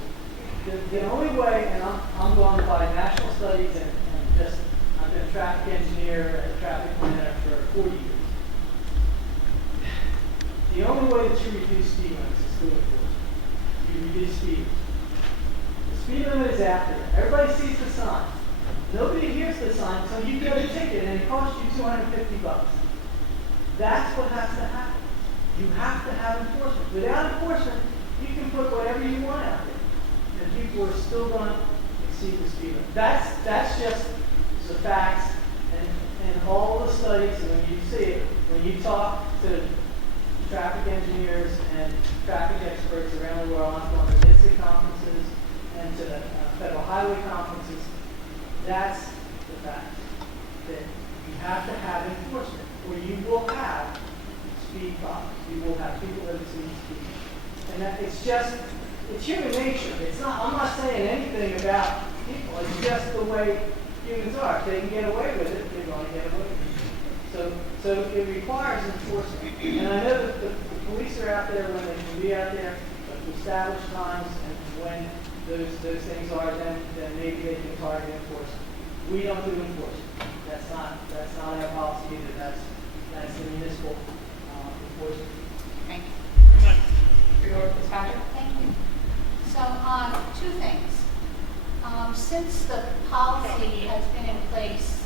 The only way, and I'm going by national studies and just, I've been a traffic engineer and a traffic planner for 40 years. The only way that you reduce speed limits is through enforcement. You reduce speed. The speed limit is out there. Everybody sees the sign. Nobody hears the sign, so you get a ticket and it costs you $250. That's what has to happen. You have to have enforcement. Without enforcement, you can put whatever you want out there, and people are still going to exceed the speed limit. That's just the facts, and all the studies, and when you see it, when you talk to traffic engineers and traffic experts around the world, I'm going to NHTSA conferences and to federal highway conferences, that's the fact, that you have to have enforcement, or you will have speed problems. You will have people that exceed speed. And that it's human nature. I'm not saying anything about people. It's just the way humans are. If they can get away with it, they're going to get away with it. So it requires enforcement. And I know that the police are out there when they can be out there, but to establish times and when those things are, then maybe they can target enforcement. We don't do enforcement. That's not our policy either. That's the municipal enforcement. Thank you. Freeholder Fitzpatrick? Thank you. So, two things. Since the policy has been in place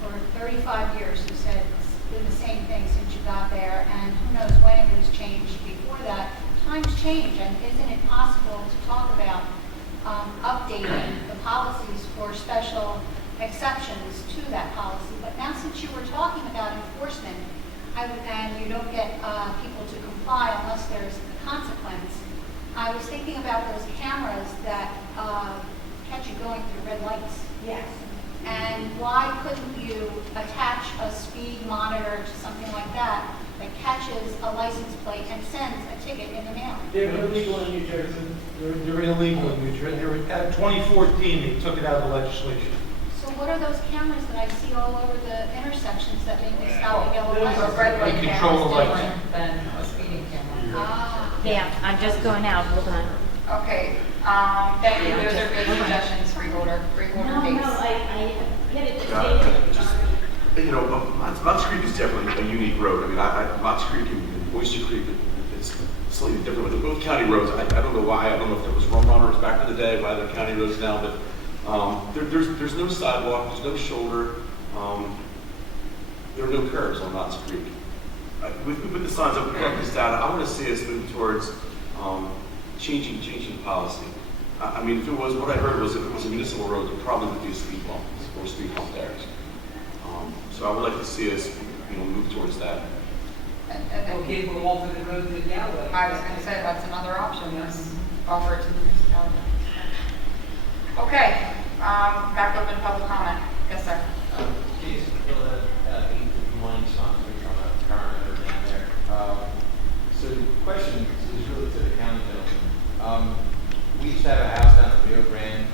for 35 years, you said it's been the same thing since you got there, and who knows when it was changed before that. Times change, and isn't it possible to talk about updating the policies for special exceptions to that policy? But now, since you were talking about enforcement, and you don't get people to comply unless there's a consequence, I was thinking about those cameras that catch you going through red lights. Yes. And why couldn't you attach a speed monitor to something like that that catches a license plate and sends a ticket in the mail? They're illegal in New Jersey. They're illegal in New Jersey. In 2014, they took it out of the legislation. So what are those cameras that I see all over the intersections that make me stop at yellow Those lights? are red light We control the cameras, lights. different than a speeding camera. Ah, Yeah, I'm just going out, hold on. Okay, thank you, those are good suggestions, freeholder dates. I get it. Just, you know, Mott's Creek is definitely a unique road. I mean, Mott's Creek and Oyster Creek, it's slightly different. They're both county roads. I don't know why. I don't know if there was rum runners back in the day, why they're county roads now, but there's no sidewalk, there's no shoulder. There are no curves on Mott's Creek. With the signs up, with this data, I want to see us move towards changing policy. I mean, if it was, what I heard was if it was a municipal road, there probably would be a speed bump or speed bump there. So I would like to see us, move towards that. And Okay, we'll alter the road to Galloway. I was going to say, that's another option, is offer it to the municipality. Okay, back up in public comment. Yes, sir. Keith, 851 Swan Street from a current owner down there. So the question is really to the county gentleman. We used to have a house down at Rio Grande,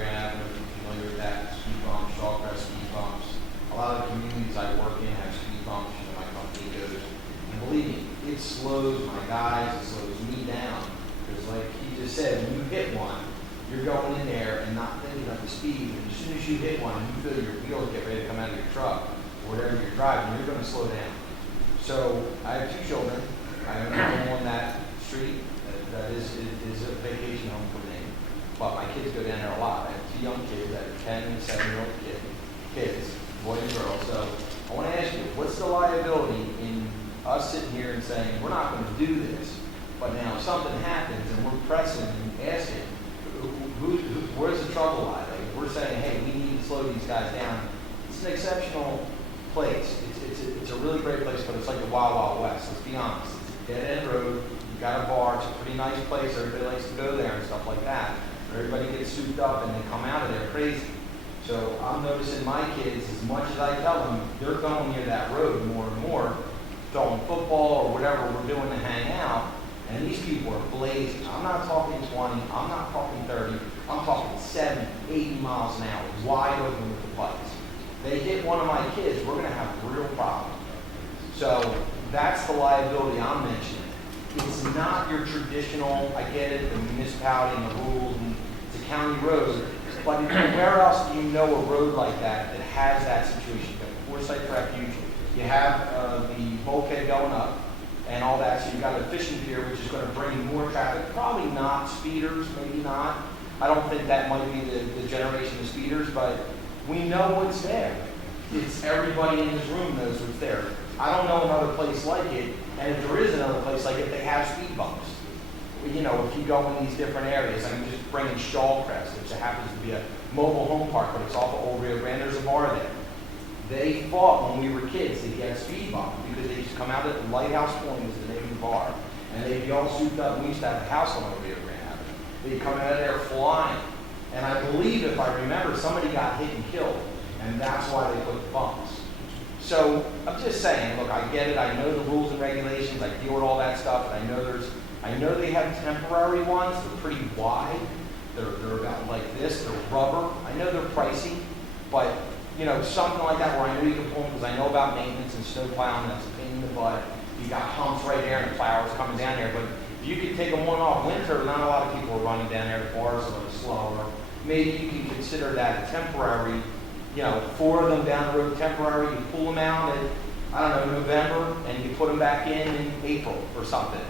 Avenue, if you're familiar with that, speed bumps, Shawcrest speed bumps. A lot of the communities I work in have speed bumps, my company goes. And believe me, it slows my guys, it slows me down. Because like he just said, when you hit one, you're going in there and not thinking of the speed. And as soon as you hit one, you feel your wheels get ready to come out of your truck or whatever you're driving, you're going to slow down. So I have 2 children. I own a home on that street. That is a vacation home for me. But my kids go down there a lot. I have 2 young kids, I have 10 and 7-year-old kids, boy and girl. So I want to ask you, what's the liability in us sitting here and saying, we're not going to do this, but now if something happens and we're pressing and asking, where's the trouble lie? Like if we're saying, hey, we need to slow these guys down, it's an exceptional place. It's a really great place, but it's like the Wild Wild West. Let's be honest. It's a dead-end road. You've got a bar. It's a pretty nice place. Everybody likes to go there and stuff like that. Everybody gets souped up and they come out of there crazy. So I'm noticing my kids, as much as I tell them, they're going near that road more and more, throwing football or whatever we're doing to hang out. And these people are blazing. I'm not talking 20, I'm not talking 30, I'm talking 70, 80 miles an hour, wide open with the putts. They hit one of my kids, we're going to have a real problem. So that's the liability I'm mentioning. It's not your traditional, I get it, the municipality and the rules, and it's a county road, but where else do you know a road like that that has that situation? You have Forsyth Refuge, you have the bulkhead going up, and all that, so you've got a fishing pier, which is going to bring in more traffic, probably not speeders, maybe not. I don't think that might be the generation of speeders, but we know what's there. It's everybody in this room knows what's there. I don't know another place like it, and if there is another place like it, they have speed bumps. If you go in these different areas, I'm just bringing Shawcrest, which happens to be a mobile home park, but it's off of Old Rio Grande, there's a bar there. They fought when we were kids to get a speed bump because they used to come out at Lighthouse Point, was the name of the bar, and they'd be all souped up. We used to have a house on Old Rio Grande Avenue. They'd come out of there flying. And I believe, if I remember, somebody got hit and killed, and that's why they put the bumps. So I'm just saying, look, I get it. I know the rules and regulations. I deal with all that stuff, and I know they have temporary ones. They're pretty wide. They're about like this. They're rubber. I know they're pricey, but something like that where I know you can pull them because I know about maintenance and snow plowing. That's a pain in the butt. You got humps right there and the flowers coming down there. But if you could take them one off winter, not a lot of people are running down there. The bars are a little slower. Maybe you can consider that a temporary, 4 of them down the road temporary. You pull them out in, November, and you put them back in April or something.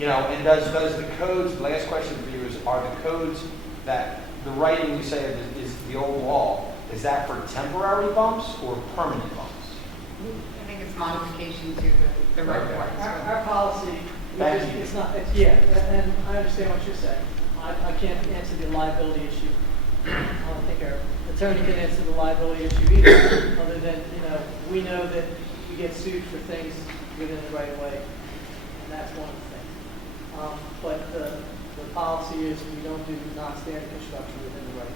And does the codes, last question for you is, are the codes that the writing you say is the old law, is that for temporary bumps or permanent bumps? I think it's modification to the road board. Our policy, Thank you. it's not, and I understand what you're saying. I can't answer the liability issue. I don't think our attorney can answer the liability issue either, other than, we know that we get sued for things within the right of way, and that's one of the things. But the policy is we don't do non-standard construction within the right of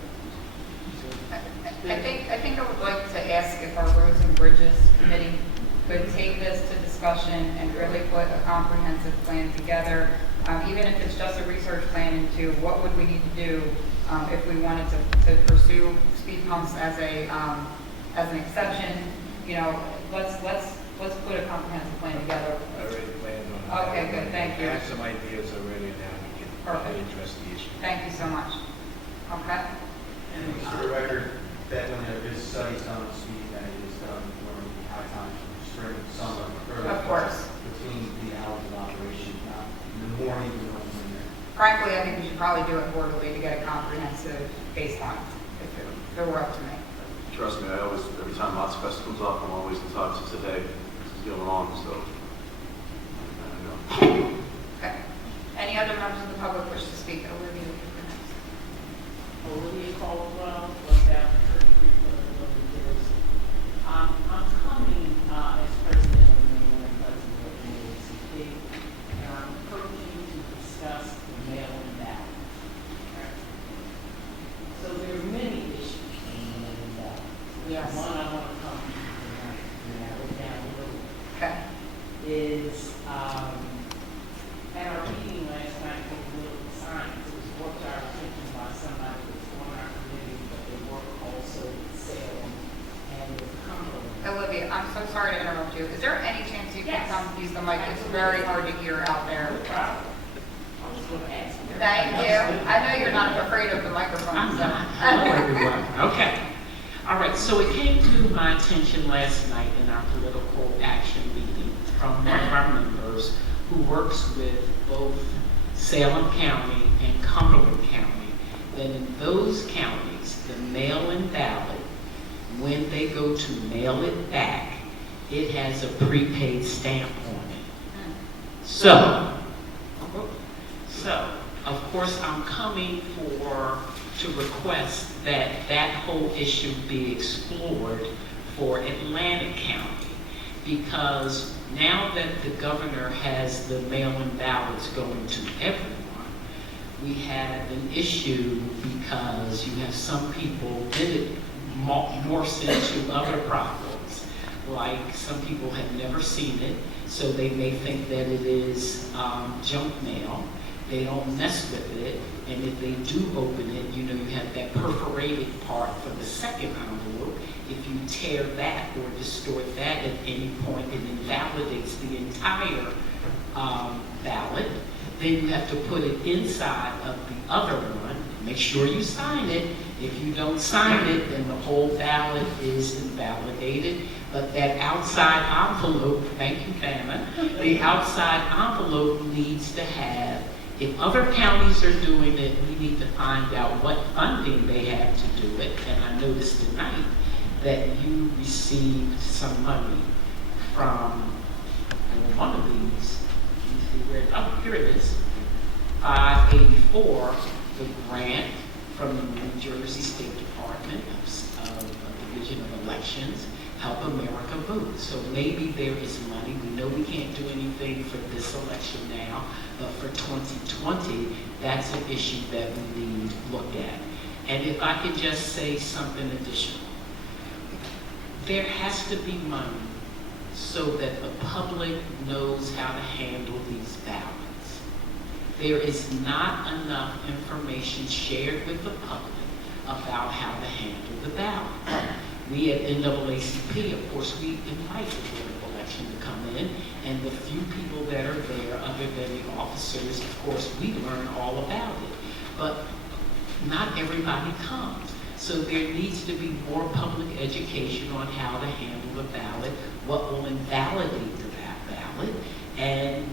way. I think I would like to ask if our Roads and Bridges Committee could take this to discussion and really put a comprehensive plan together, even if it's just a research plan into what would we need to do if we wanted to pursue speed bumps as an exception, you know, let's put a comprehensive plan together. I already planned on that. Okay, good, thank you. I have some ideas already, and now we can Perfect. address the issue. Thank you so much. Okay? And for the record, that when there is studies done on speed, that it is done during the high times, spring, summer, early. Of course. Between the hours of operation, not in the morning, you know, when they're. Frankly, I think we should probably do it quarterly to get a comprehensive baseline, if it were up to me. Trust me, every time Lots Fest comes up, I'm always in touch. It's a day, this is going on, so. I know. Okay. Any other members of the public wish to speak? Olivia, you're next. Olivia Caldwell, West Africa, I'm coming as president of the mayor and president of the ACP, and I'm approaching to discuss the mail-in ballot. So there are many issues in the mail-in ballot. Yes. One I want to come to tonight, and narrow down a little, Okay. is at our meeting last night for political science, it was brought to our attention by somebody that was on our committee, but they work also with Salem and with Cumberland. Olivia, I'm so sorry to interrupt you. Is there any chance you can Yes. come use the mic? It's very hard to hear out there. No problem. I was going to ask you. Thank you. I know you're not afraid of the microphone. I'm so. not. Hello, everyone. Okay. All right, so it came to my attention last night in our political action meeting from one of our members who works with both Salem County and Cumberland County, that in those counties, the mail-in ballot, when they go to mail it back, it has a prepaid stamp on it. So, of course, I'm coming to request that that whole issue be explored for Atlantic County, because now that the governor has the mail-in ballots going to everyone, we have an issue because you have some people, then it morphs into other problems. Like some people have never seen it, so they may think that it is junk mail. They don't mess with it, and if they do open it, you know, you have that perforated part for the second envelope. If you tear that or distort that at any point, it invalidates the entire ballot. Then you have to put it inside of the other one. Make sure you sign it. If you don't sign it, then the whole ballot is invalidated. But that outside envelope, thank you, Vanna, the outside envelope needs to have, if other counties are doing it, we need to find out what funding they have to do it. And I noticed tonight that you received some money from one of these. Let me see where, oh, here it is. 584, the grant from the New Jersey State Department of Division of Elections, Help America Vote. So maybe there is money. We know we can't do anything for this election now, but for 2020, that's an issue that we need to look at. And if I could just say something additional. There has to be money so that the public knows how to handle these ballots. There is not enough information shared with the public about how to handle the ballots. We at NAACP, of course, we invite the Board of Election to come in, and the few people that are there, other than the officers, of course, we learn all about it. But not everybody comes. So there needs to be more public education on how to handle the ballot, what will invalidate the ballot, and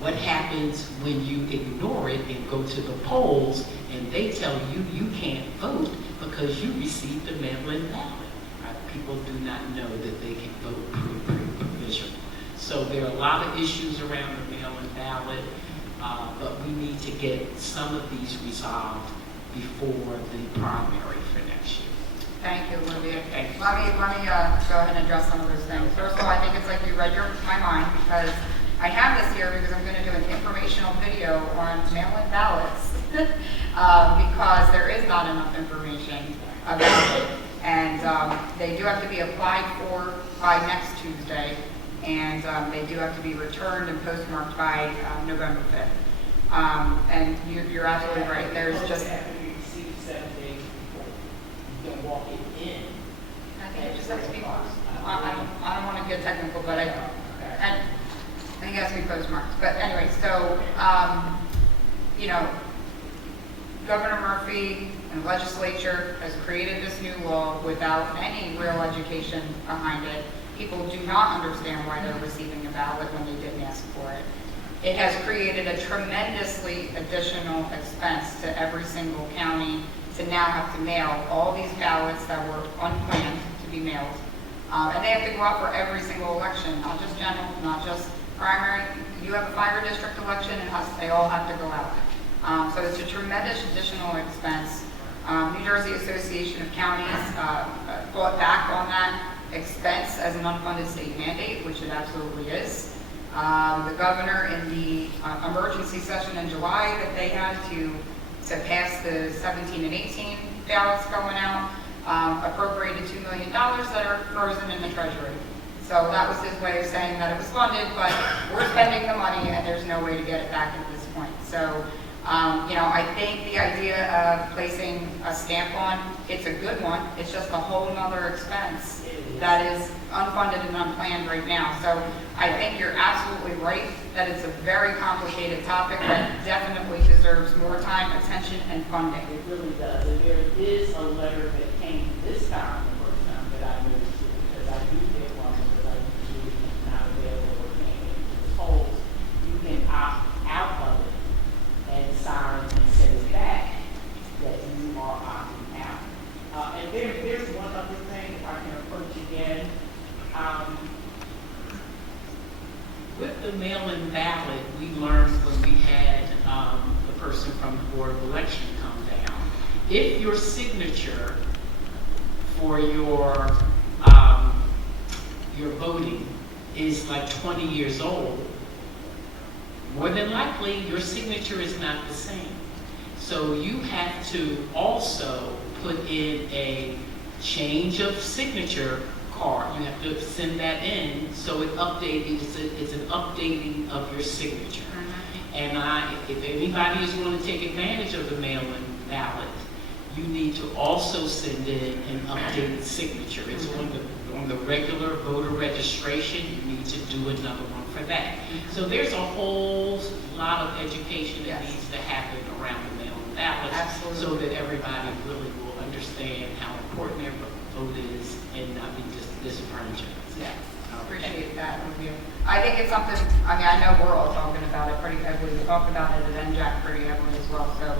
what happens when you ignore it and go to the polls and they tell you you can't vote because you received a mail-in ballot. People do not know that they can vote provisional. So there are a lot of issues around the mail-in ballot, but we need to get some of these resolved before the primary for next year. Thank you, Olivia. Thank you. Let me go ahead and address some of those things. First of all, I think it's like you read my mind, because I have this here because I'm going to do an informational video on mail-in ballots because there is not enough information about it. And they do have to be applied for by next Tuesday, and they do have to be returned and postmarked by November 5th. And you're absolutely right. There's just... After we receive 7 walk it in. I think it just has to be, I don't want to get technical, but I think it has to be postmarked. But anyway, so, you know, Governor Murphy and the legislature has created this new law without any real education behind it. People do not understand why they're receiving a ballot when they didn't ask for it. It has created a tremendously additional expense to every single county to now have to mail all these ballots that were unplanned to be mailed. And they have to go out for every single election, not just general, not just primary. You have a fire district election, they all have to go out. So it's a tremendous additional expense. New Jersey Association of Counties fought back on that expense as an unfunded state mandate, which it absolutely is. The governor in the emergency session in July that they had to pass the 17 and 18 ballots going out, appropriated $2 million that are frozen in the treasury. So that was his way of saying that it was funded, but we're spending the money and there's no way to get it back at this point. So, you know, I think the idea of placing a stamp on, it's a good one. It's just a whole nother expense that is unfunded and unplanned right now. So I think you're absolutely right that it's a very complicated topic that definitely deserves more time, attention, and funding. It really does. And there is a letter that came this time, the first time that I moved to, because I do get one because I usually not available or can't get to the polls. You can opt out of it and sign and send it back that you are opting out. And there's one other thing, if I can approach again. With the mail-in ballot, we learned when we had the person from the Board of Election come down. If your signature for your voting is like 20 years old, more than likely your signature is not the same. So you have to also put in a change of signature card. You have to send that in so it's an updating of your signature. And if anybody is going to take advantage of the mail-in ballot, you need to also send in an updated signature. It's on the regular voter registration. You need to do another one for that. So there's a whole lot of education that needs to happen around the mail-in ballots. Absolutely. So that everybody really will understand how important their vote is and not be disenfranchised. Yeah, I appreciate that review. I think it's something, I mean, I know we're all talking about it pretty heavily. We talked about it at NJAC pretty heavily as well. So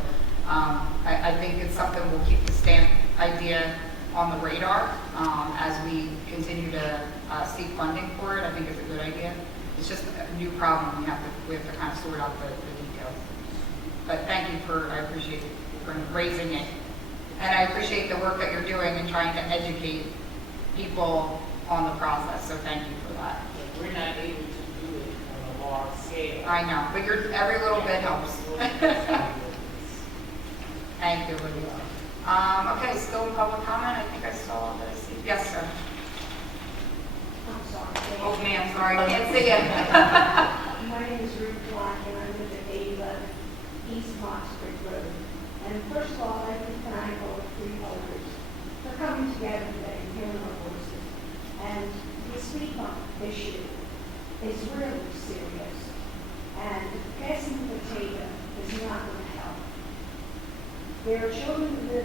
I think it's something we'll keep the stamp idea on the radar as we continue to seek funding for it. I think it's a good idea. It's just a new problem. We have to kind of sort out the details. But thank you I appreciate you for raising it. And I appreciate the work that you're doing in trying to educate people on the process. So thank you for that. We're not able to do it on a large scale. I know, but every little bit helps. Thank you, Olivia. Okay, still in public comment. I think I saw this. Yes, sir. I'm sorry. Oh, man, sorry. I can't see it. My name is Ruth Black, and I live at 811 East Moss Creek Road. And first of all, I'd like to thank all the freeholders for coming together today and hearing our voices. And the speed bump issue is really serious. And passing the potato is not going to help. There are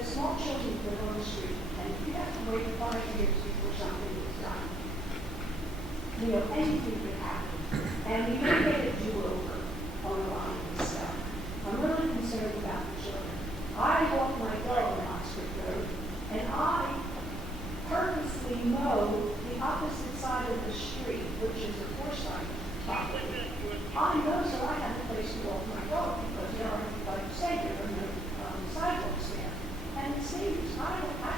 small children who live on the street, and you have to wait 5 years before something is done. You know, anything could happen. And you don't get a do-over on a lot of this stuff. I'm really concerned about the children. I walk my dog on Oxford Road, and I purposely mow the opposite side of the street, which is a Forsyth property. I know, so I have a place to walk my dog because there are, like you say, there are no sidewalks there. And it seems, I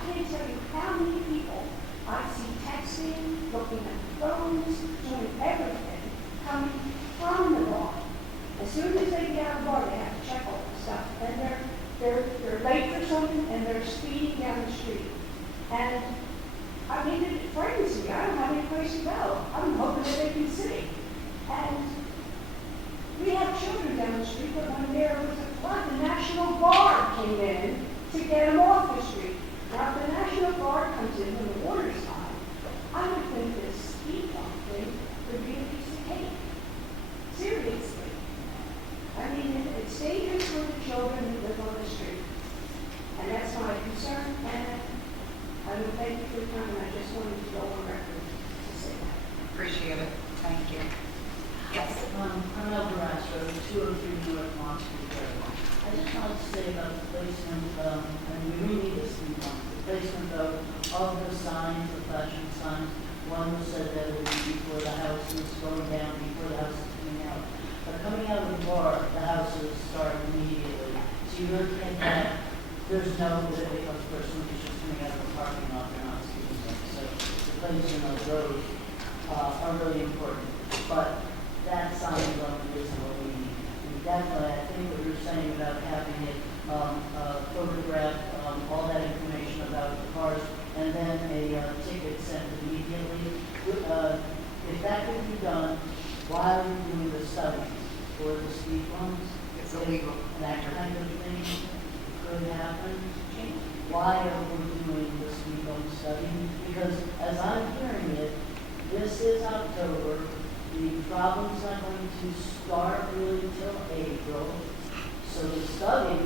can't tell you how many people I see texting, looking at phones, doing everything, coming from the bar. As soon as they get out of the bar, they have to check all the stuff. And they're late for something, and they're speeding down the street. And I mean, it frightens me. I don't have any place to go. I'm hoping that they can see. And we have children down the street, but when there was a flood, the National Guard came in to get them off the street. Now, if the National Guard honestly, when the water's high, I would think this speed bump thing would be a piece of cake. Seriously. I mean, it's dangerous for the children who live on the street. And that's my concern, and I would thank you for your time, and I just wanted to go on record to say that. Appreciate it. Thank you. Yes. I'm El Barastro, 203 North Mont Street. I just wanted to say about the placement, and we really need this speed bump, the placement of the signs, the flashing signs. One was said that it would be before the houses, going down before the houses coming out. But coming out of the bar, the houses start immediately. So you really can't have, there's no, if a person is just coming out of the parking lot, they're not speeding them. So the placement of those are really important. But that sign alone is what we need. And definitely, I think what you're saying about having it photograph all that information about the cars, and then a ticket sent immediately. If that could be done while you're doing the studies for the speed bumps, It's illegal. that kind of thing could happen. Why are we doing the speed bump study? Because as I'm hearing it, this is October. The problem's not going to start really until April. So the study,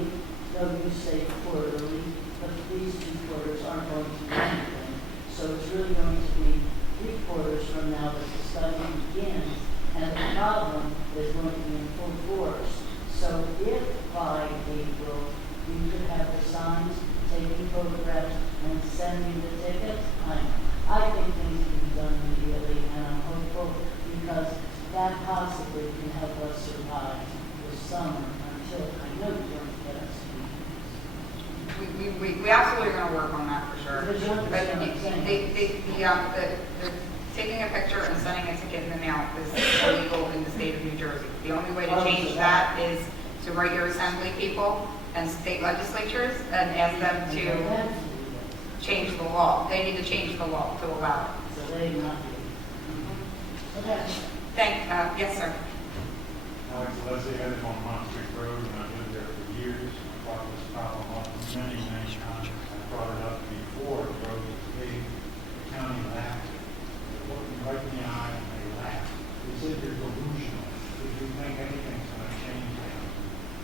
though you say quarterly, but these 2 quarters aren't going to do anything. So it's really going to be 3 quarters from now that the study begins, and the problem is going to be in full force. So if by April you could have the signs, taking photographs, and sending the tickets, I think things can be done immediately, and I'm hopeful because that possibly can help us survive the summer until I know you're going to get us. We absolutely are going to work on that for sure. Because you But understand what I'm saying. the taking a picture and sending a ticket in the mail is illegal in the state of New Jersey. The only way to change that is to write your assembly people and state legislatures and ask them to change the law. They need to change the law to allow it. So they not. Okay. Yes, sir. Alex Leslie, I live on Mont Street Road, and I've lived there for years. I brought this problem up many times. I brought it up before the road was paved. The county laughed. They looked me right in the eye and they laughed. They said you're delusional. Did you think anything's going to change now?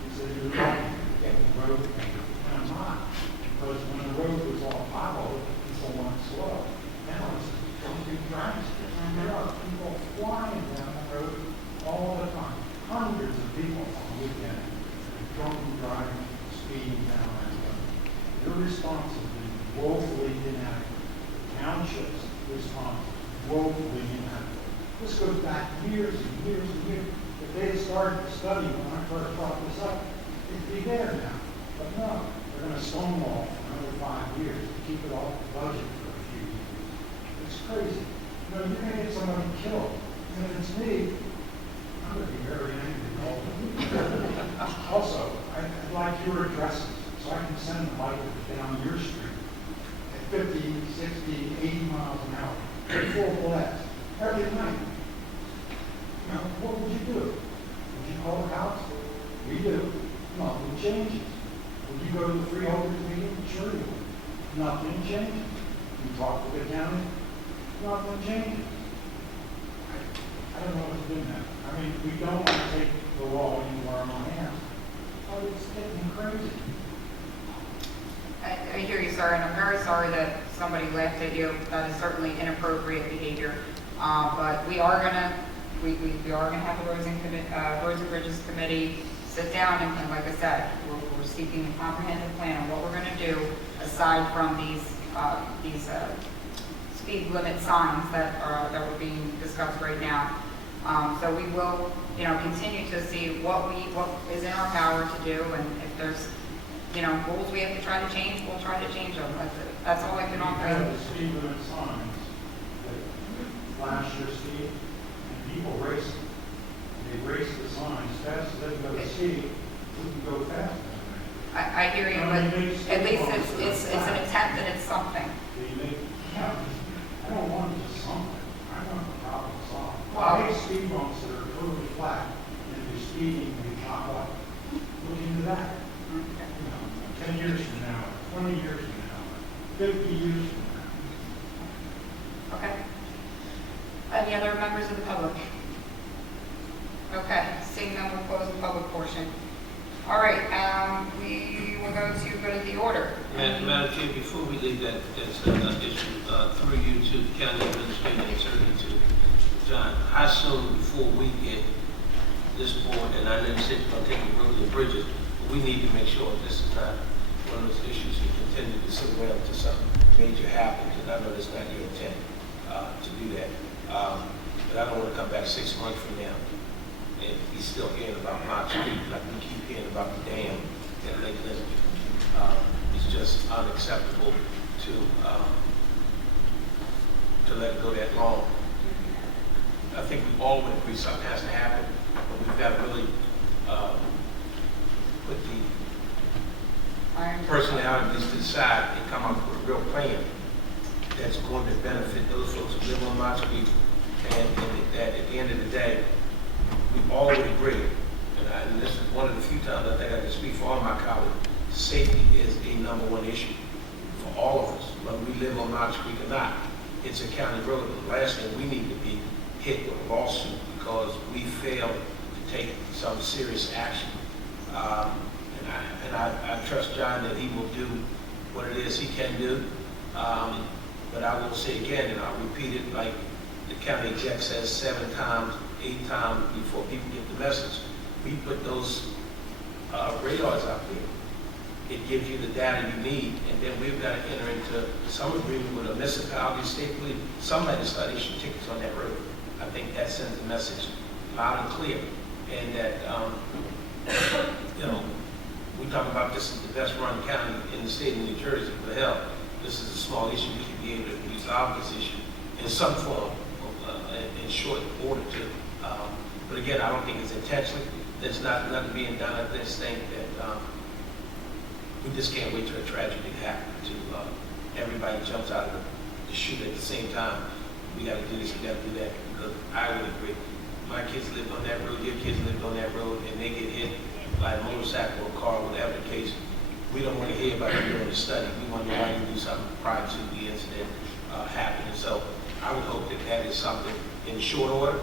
They said you're right. Getting the road paved. And I'm not. Because when the road was all potholed, people went slow. Now it's going to be driving. There are people flying down the road all the time. Hundreds of people on the weekend, drunken driving, speeding down that road. Your response has been woefully inadequate. The township's response is woefully inadequate. This goes back years and years and years. If they had started the study when I first brought this up, it'd be there now. But no, they're going to stonewall for another 5 years to keep it off the budget for a few years. It's crazy. You know, you're going to get somebody killed. And if it's me, I'm going to be very angry all the time. Also, I'd like your addresses so I can send the bikers down your street at 50, 60, 80 miles an hour, full blast, every night. Now, what would you do? Would you call the cops? We do. Nothing changes. Would you go to the Freeholder Meeting? Sure you would. Nothing changes. You talk to the county? Nothing changes. I don't know what's doing that. I mean, we don't want to take the law into our own hands. Oh, it's getting crazy. I hear you, sir, and I'm very sorry that somebody laughed at you. That is certainly inappropriate behavior. But we are gonna have a Roads and Bridges Committee sit down and like I said, we're seeking a comprehensive plan on what we're gonna do aside from these speed limit signs that were being discussed right now. So we will, continue to see what is in our power to do, and if there's, rules we have to try to change, we'll try to change them. That's all I can offer. You have the speed limit signs that flash your speed, and people race them. They race the signs fast as they go to speed, you can go faster. I hear you, but at least it's an attempt and it's something. I don't want just something. I want the problem solved. Well, I hate speed bumps that are totally flat and you're speeding and you pop up. Look into that. 10 years from now, 20 years from now, 50 years from now. members of the public? Okay, seeing none, we'll close the public portion. All right, we will go to the order. Madam Chair, before we leave that issue, through you to the county administrator and certainly to John, I assume before we get this board, and I never said we're going to take the roads and bridges, but we need to make sure this is not one of those issues we continue to sit around until something major happens, and I know that's not your intent to do that. But I don't want to come back 6 months from now and be still hearing about Mott Street, like we keep hearing about the dam at Lakeland. It's just unacceptable to let it go that long. I think we all would agree something has to happen, but we've got to really put the personalities to the side and come up with a real plan that's going to benefit those folks who live on Mott Street, and that at the end of the day, we all would agree, and this is one of the few times I think I can speak for all my colleagues, safety is a #1 issue for all of us, whether we live on Mott Street or not. It's a county road. The last thing we need to be hit with a lawsuit because we failed to take some serious action. And I trust John that he will do what it is he can do. But I will say again, and I'll repeat it like the county exec says 7 times, 8 times before people get the message. We put those radars out there. It gives you the data you need, and then we've got to enter into some agreement with a municipality, state police. Somebody start issuing tickets on that road. I think that sends a message loud and clear, and that we talk about this is the best run county in the state of New Jersey. But hell, this is a small issue. We should be able to resolve this issue in some form, in short order to. But again, I don't think it's intentional. There's nothing being done. I just think that we just can't wait till a tragedy happens. Everybody jumps out of the chute at the same time. We got to do this. We got to do that. Because I would agree. My kids lived on that road. Your kids lived on that road, and they get hit by a motorcycle or a car, whatever the case. We don't want to hear about you doing a study. We want to know why you do something prior to the incident happening. So I would hope that that is something in short order.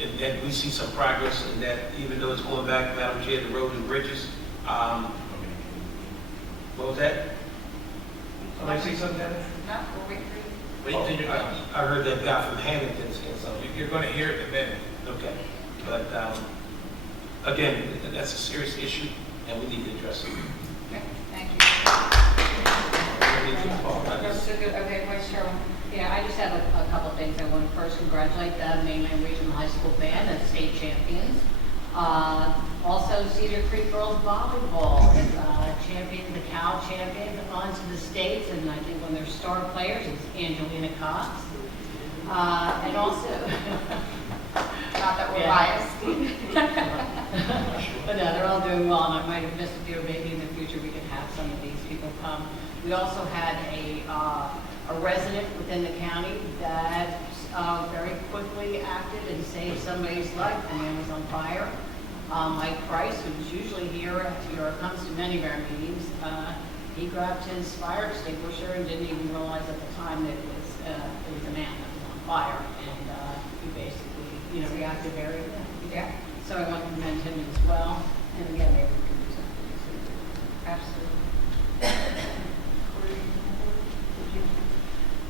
And that we see some progress in that, even though it's going back, Madam Chair, the roads and bridges. What was that? Somebody say something? No, we'll wait for you. Wait till you're done. I heard that guy from Hamilton saying something. You're going to hear it in a minute. Okay. But again, that's a serious issue, and we need to address it. Okay, thank you. That's Okay, Vice Chairman. Yeah, I just have a couple of things. I want to first congratulate the Mainland Regional High School band as state champions. Also, Cedar Creek Girls Volleyball is champion, the Cal champions on to the states, and I think one of their star players is Angelina Cox. And also, Not that we're biased. but no, they're all doing well, and I might have missed a few, maybe in the future we could have some of these people come. We also had a resident within the county that very quickly acted and saved somebody's life. The man was on fire. Mike Price, who's usually here, comes to many of our meetings, he grabbed his fire extinguisher and didn't even realize at the time that it was a man that was on fire. And he basically, reacted very well. Yeah, So I want to commend him as well. And again, maybe we can do something. absolutely.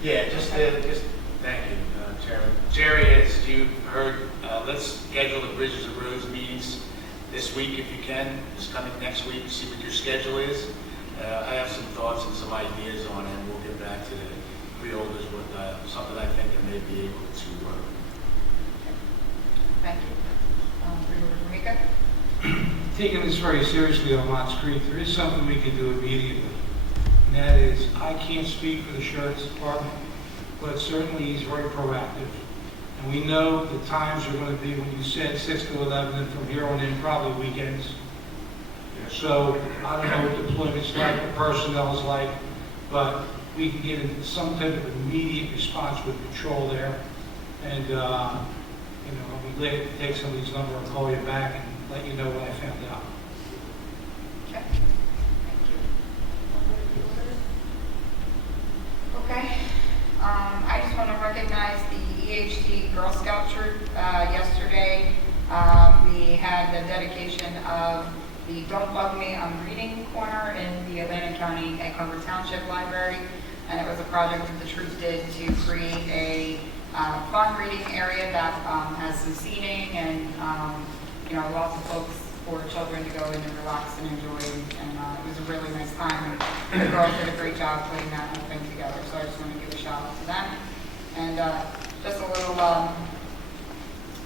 Yeah, just thank you, Chairman. Jerry, as you heard, let's schedule the Bridges and Roads meetings this week if you can, this coming next week, see what your schedule is. I have some thoughts and some ideas on it, and we'll get back to the freeholders with something I think they may be able to Thank you. Freeholder Marika? Taking this very seriously on Mott Street, there is something we can do immediately. And that is, I can't speak for the sheriff's department, but certainly he's very proactive. And we know the times are going to be, when you said 6 to 11, and from here on in, probably weekends. So I don't know what deployment's like, what personnel's like, but we can get into some type of immediate response with patrol there. And, I'll be glad to take some of these numbers and call you back and let you know what I found out. Okay. Thank you. Okay. I just want to recognize the dedication of the Don't Bug Me, I'm Reading corner in the Atlantic County Ancover Township Library. And it was a project that the troops did to create a fun reading area that has some seating and, lots of folks for children to go in and relax and enjoy. And it was a really nice time. And the girls did a great job putting that whole thing together. So I just want to give a shout out to them. And just a little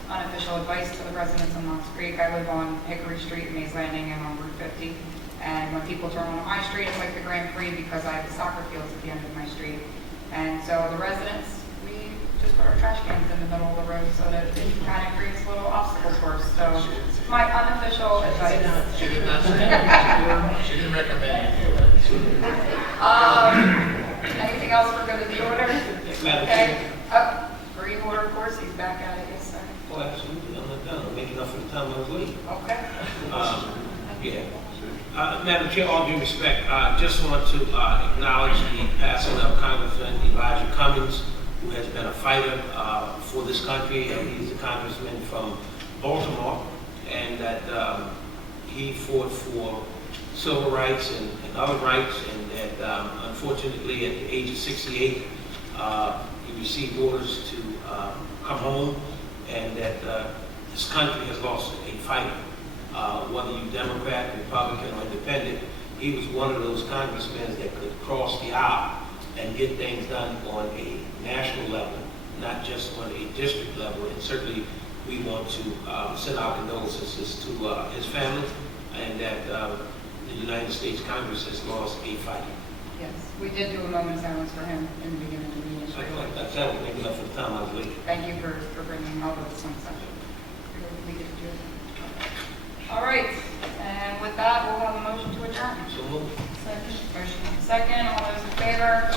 unofficial advice to the residents of Knox Creek. I live on Hickory Street, Mays Landing, and on Route 50. And when people turn on my street, it's like the Grand Prix because I have the soccer fields at the end of my street. And so the residents, we just put our trash cans in the middle of the road so that it kind of creates a little obstacle course. So my unofficial advice. She didn't recommend it. Anything else for good of the order? Madam Okay. Freeholder, of course, he's back at it, yes, sir. Oh, absolutely, I'm not done, I'm making up for the time I was late. Okay. Yeah. Madam Chair, all due respect, just want to acknowledge the passing of Congressman Elijah Cummings, who has been a fighter for this country, and he's a congressman from Baltimore, and that he fought for civil rights and other rights, and that unfortunately at the age of 68, he received orders to come home, and that this country has lost a fighter. Whether you Democrat, Republican, or Independent, he was one of those congressmen that could cross the aisle and get things done on a national level, not just on a district level. And certainly we want to send our condolences to his family, and that the United States Congress has lost a fighter. Yes, we did do a moment of silence for him in the beginning of the meeting. That's that was making up for the time I was late. Thank you for bringing all of this on subject. We did do it. All right, and with that, we'll have a motion to adjourn. So moved. Motion second, all those in favor?